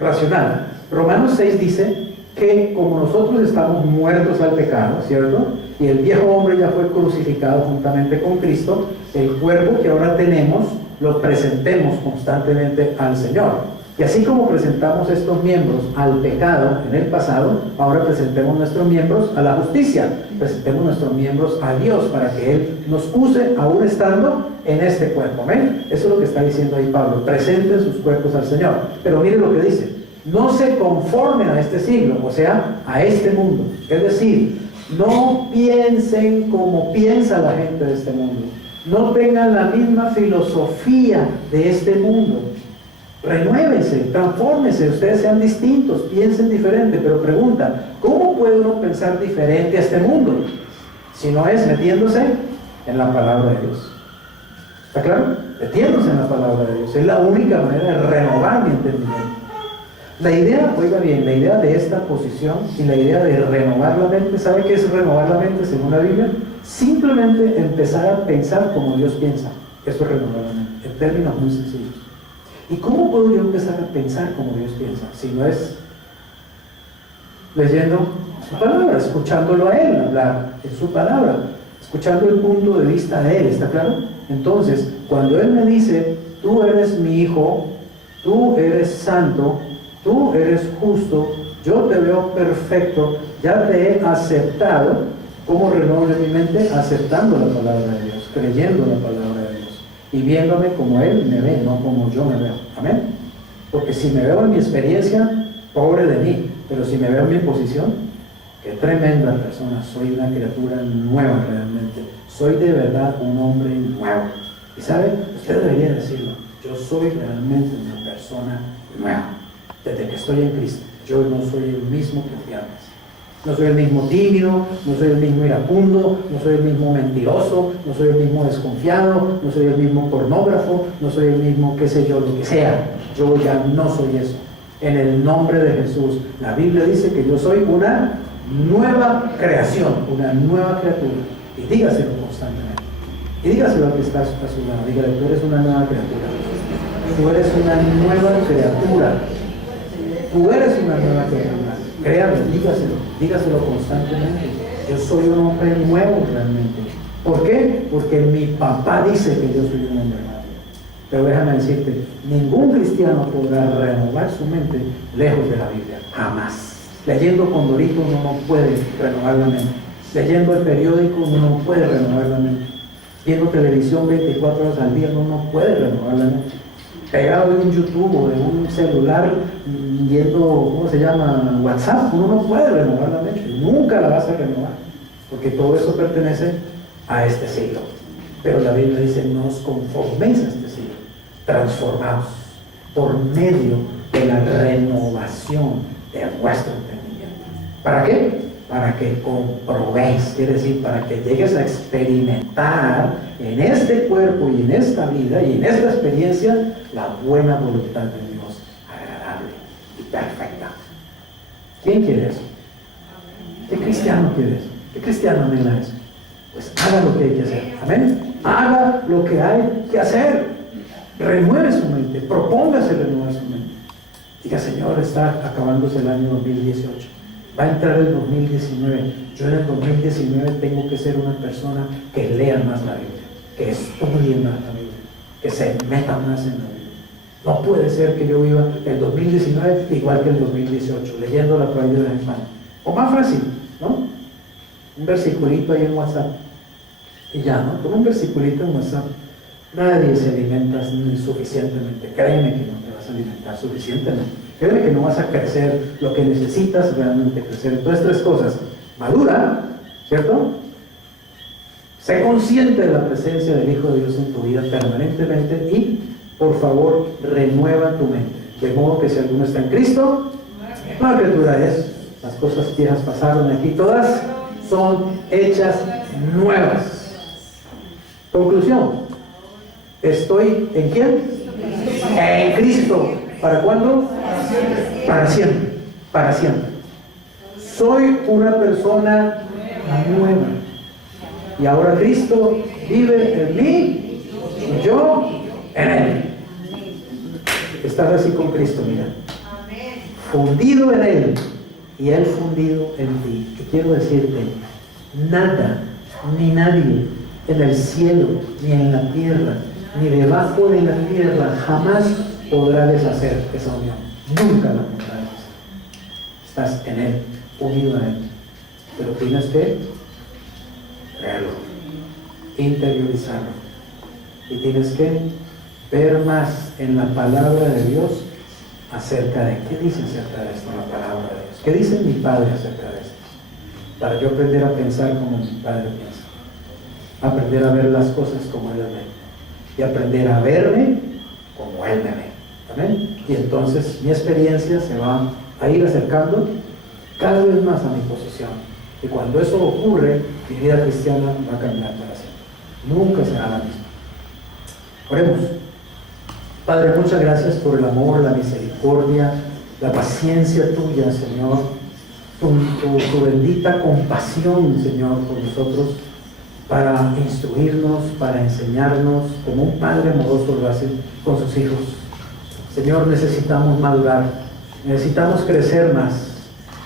Romanos 6 dice que como nosotros estamos muertos al pecado, ¿cierto?, y el viejo hombre ya fue crucificado juntamente con Cristo, el cuerpo que ahora tenemos lo presentemos constantemente al Señor. Y así como presentamos estos miembros al pecado en el pasado, ahora presentemos nuestros miembros a la justicia, presentemos nuestros miembros a Dios para que Él nos use aún estando en este cuerpo. ¿Ven? Eso es lo que está diciendo ahí Pablo: presenten sus cuerpos al Señor. Pero mire lo que dice: no se conformen a este siglo, o sea, a este mundo. Es decir, no piensen como piensa la gente de este mundo, no tengan la misma filosofía de este mundo. Renuévense, transfórmense, ustedes sean distintos, piensen diferente. Pero pregunta, ¿cómo puede uno pensar diferente a este mundo? Si no es metiéndose en la palabra de Dios. ¿Está claro? Metiéndose en la palabra de Dios. Es la única manera de renovar mi entendimiento. La idea, oiga bien, la idea de esta posición y la idea de renovar la mente, ¿sabe qué es renovar la mente según la Biblia? Simplemente empezar a pensar como Dios piensa. Eso es renovar la mente, en términos muy sencillos. ¿Y cómo puedo yo empezar a pensar como Dios piensa? Si no es leyendo su palabra, escuchándolo a Él hablar en su palabra, escuchando el punto de vista de Él, ¿está claro? Entonces, cuando Él me dice, tú eres mi hijo, tú eres santo, tú eres justo, yo te veo perfecto, ya te he aceptado, ¿cómo renuevo yo mi mente? Aceptando la palabra de Dios, creyendo la palabra de Dios y viéndome como Él me ve, no como yo me veo. Amén. Porque si me veo en mi experiencia, pobre de mí, pero si me veo en mi posición, qué tremenda persona, soy una criatura nueva realmente, soy de verdad un hombre nuevo. Y sabe, usted debería decirlo, yo soy realmente una persona nueva, desde que estoy en Cristo. Yo no soy el mismo que fui antes. No soy el mismo tímido, no soy el mismo iracundo, no soy el mismo mentiroso, no soy el mismo desconfiado, no soy el mismo pornógrafo, no soy el mismo qué sé yo, lo que sea. Yo ya no soy eso. En el nombre de Jesús, la Biblia dice que yo soy una nueva creación, una nueva criatura. Y dígaselo constantemente. Y dígaselo al que está a su lado. Dígale, tú eres una nueva criatura. Tú eres una nueva criatura. Tú eres una nueva criatura. Créame, dígaselo constantemente. Yo soy un hombre nuevo realmente. ¿Por qué? Porque mi papá dice que yo soy un hombre nuevo. Pero déjame decirte, ningún cristiano podrá renovar su mente lejos de la Biblia. Jamás. Leyendo Condorito uno no puede renovar la mente. Leyendo el periódico uno no puede renovar la mente. Viendo televisión 24 horas al día uno no puede renovar la mente. Pegado de un YouTube o de un celular, viendo, ¿cómo se llama? WhatsApp, uno no puede renovar la mente, nunca la vas a renovar, porque todo eso pertenece a este siglo. Pero la Biblia dice, no os conforméis a este siglo, transformaos por medio de la renovación de vuestro entendimiento. ¿Para qué? Para que comprobéis, quiere decir, para que llegues a experimentar en este cuerpo y en esta vida y en esta experiencia la buena voluntad de Dios, agradable y perfecta. ¿Quién quiere eso? ¿Qué cristiano quiere eso? ¿Qué cristiano anhela eso? Pues haga lo que hay que hacer. Amén. Haga lo que hay que hacer. Renueve su mente, propóngase renovar su mente. Diga, Señor, está acabándose el año 2018. Va a entrar el 2019. Yo en el 2019 tengo que ser una persona que lea más la Biblia, que estudie más la Biblia, que se meta más en la Biblia. No puede ser que yo viva el 2019 igual que el 2018, leyéndola por ahí de vez en cuando. O más fácil, ¿no? Un versiculito ahí en WhatsApp. Y ya, ¿no? Con un versiculito en WhatsApp nadie se alimenta suficientemente. Créeme que no te vas a alimentar suficientemente. Créeme que no vas a crecer lo que necesitas realmente crecer. Entonces, tres cosas. Madura, ¿cierto? Sé consciente de la presencia del Hijo de Dios en tu vida permanentemente y, por favor, renueva tu mente. De modo que si alguno está en Cristo, nueva criatura es. Las cosas viejas pasaron aquí, todas son hechas nuevas. Conclusión. ¿Estoy en quién? En Cristo. ¿Para cuándo? Para siempre. Para siempre. Soy una persona nueva. Y ahora Cristo vive en mí y yo en Él. Estás así con Cristo, mira. Fundido en Él y Él fundido en ti. Y quiero decirte, nada ni nadie en el cielo, ni en la tierra, ni debajo de la tierra jamás podrá deshacer esa unión. Nunca la podrá deshacer. Estás en Él, unido a Él. Pero tienes que creerlo, interiorizarlo. Y tienes que ver más en la palabra de Dios acerca de qué dice acerca de esto la palabra de Dios. ¿Qué dice mi Padre acerca de esto? Para yo aprender a pensar como mi Padre piensa. Aprender a ver las cosas como Él las ve. Y aprender a verme como Él me ve. ¿Amén? Y entonces mi experiencia se va a ir acercando cada vez más a mi posición. Y cuando eso ocurre, mi vida cristiana va a cambiar para siempre. Nunca será la misma. Oremos. Padre, muchas gracias por el amor, la misericordia la paciencia tuya, Señor, tu bendita compasión, Señor, por nosotros, para instruirnos, para enseñarnos, como un padre amoroso lo hace con sus hijos. Señor, necesitamos madurar, necesitamos crecer más,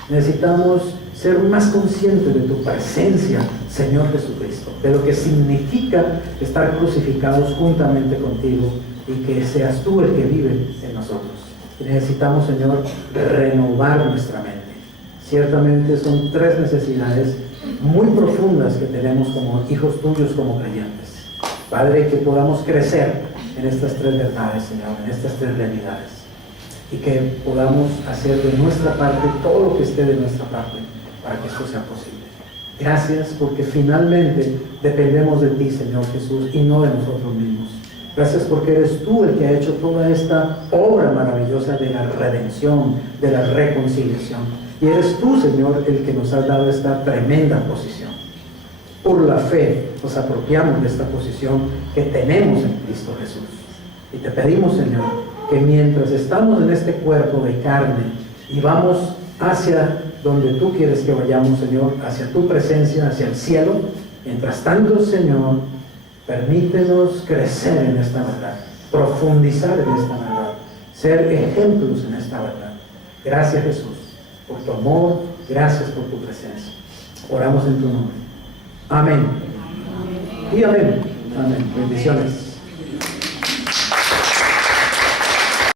necesitamos ser más conscientes de tu presencia, Señor Jesucristo, de lo que significa estar crucificados juntamente contigo y que seas tú el que vive en nosotros. Y necesitamos, Señor, renovar nuestra mente. Ciertamente son tres necesidades muy profundas que tenemos como hijos tuyos, como creyentes. Padre, que podamos crecer en estas tres verdades, Señor, en estas tres realidades, y que podamos hacer de nuestra parte todo lo que esté de nuestra parte para que esto sea posible. Gracias, porque finalmente dependemos de ti, Señor Jesús, y no de nosotros mismos. Gracias porque eres tú el que ha hecho toda esta obra maravillosa de la redención, de la reconciliación. Y eres tú, Señor, el que nos has dado esta tremenda posición. Por la fe nos apropiamos de esta posición que tenemos en Cristo Jesús. Y te pedimos, Señor, que mientras estamos en este cuerpo de carne y vamos hacia donde tú quieres que vayamos, Señor, hacia tu presencia, hacia el cielo, mientras tanto, Señor, permítenos crecer en esta verdad, profundizar en esta verdad, ser ejemplos en esta verdad. Gracias, Jesús, por tu amor, gracias por tu presencia. Oramos en tu nombre. Amén. Y amén. Amén. Bendiciones.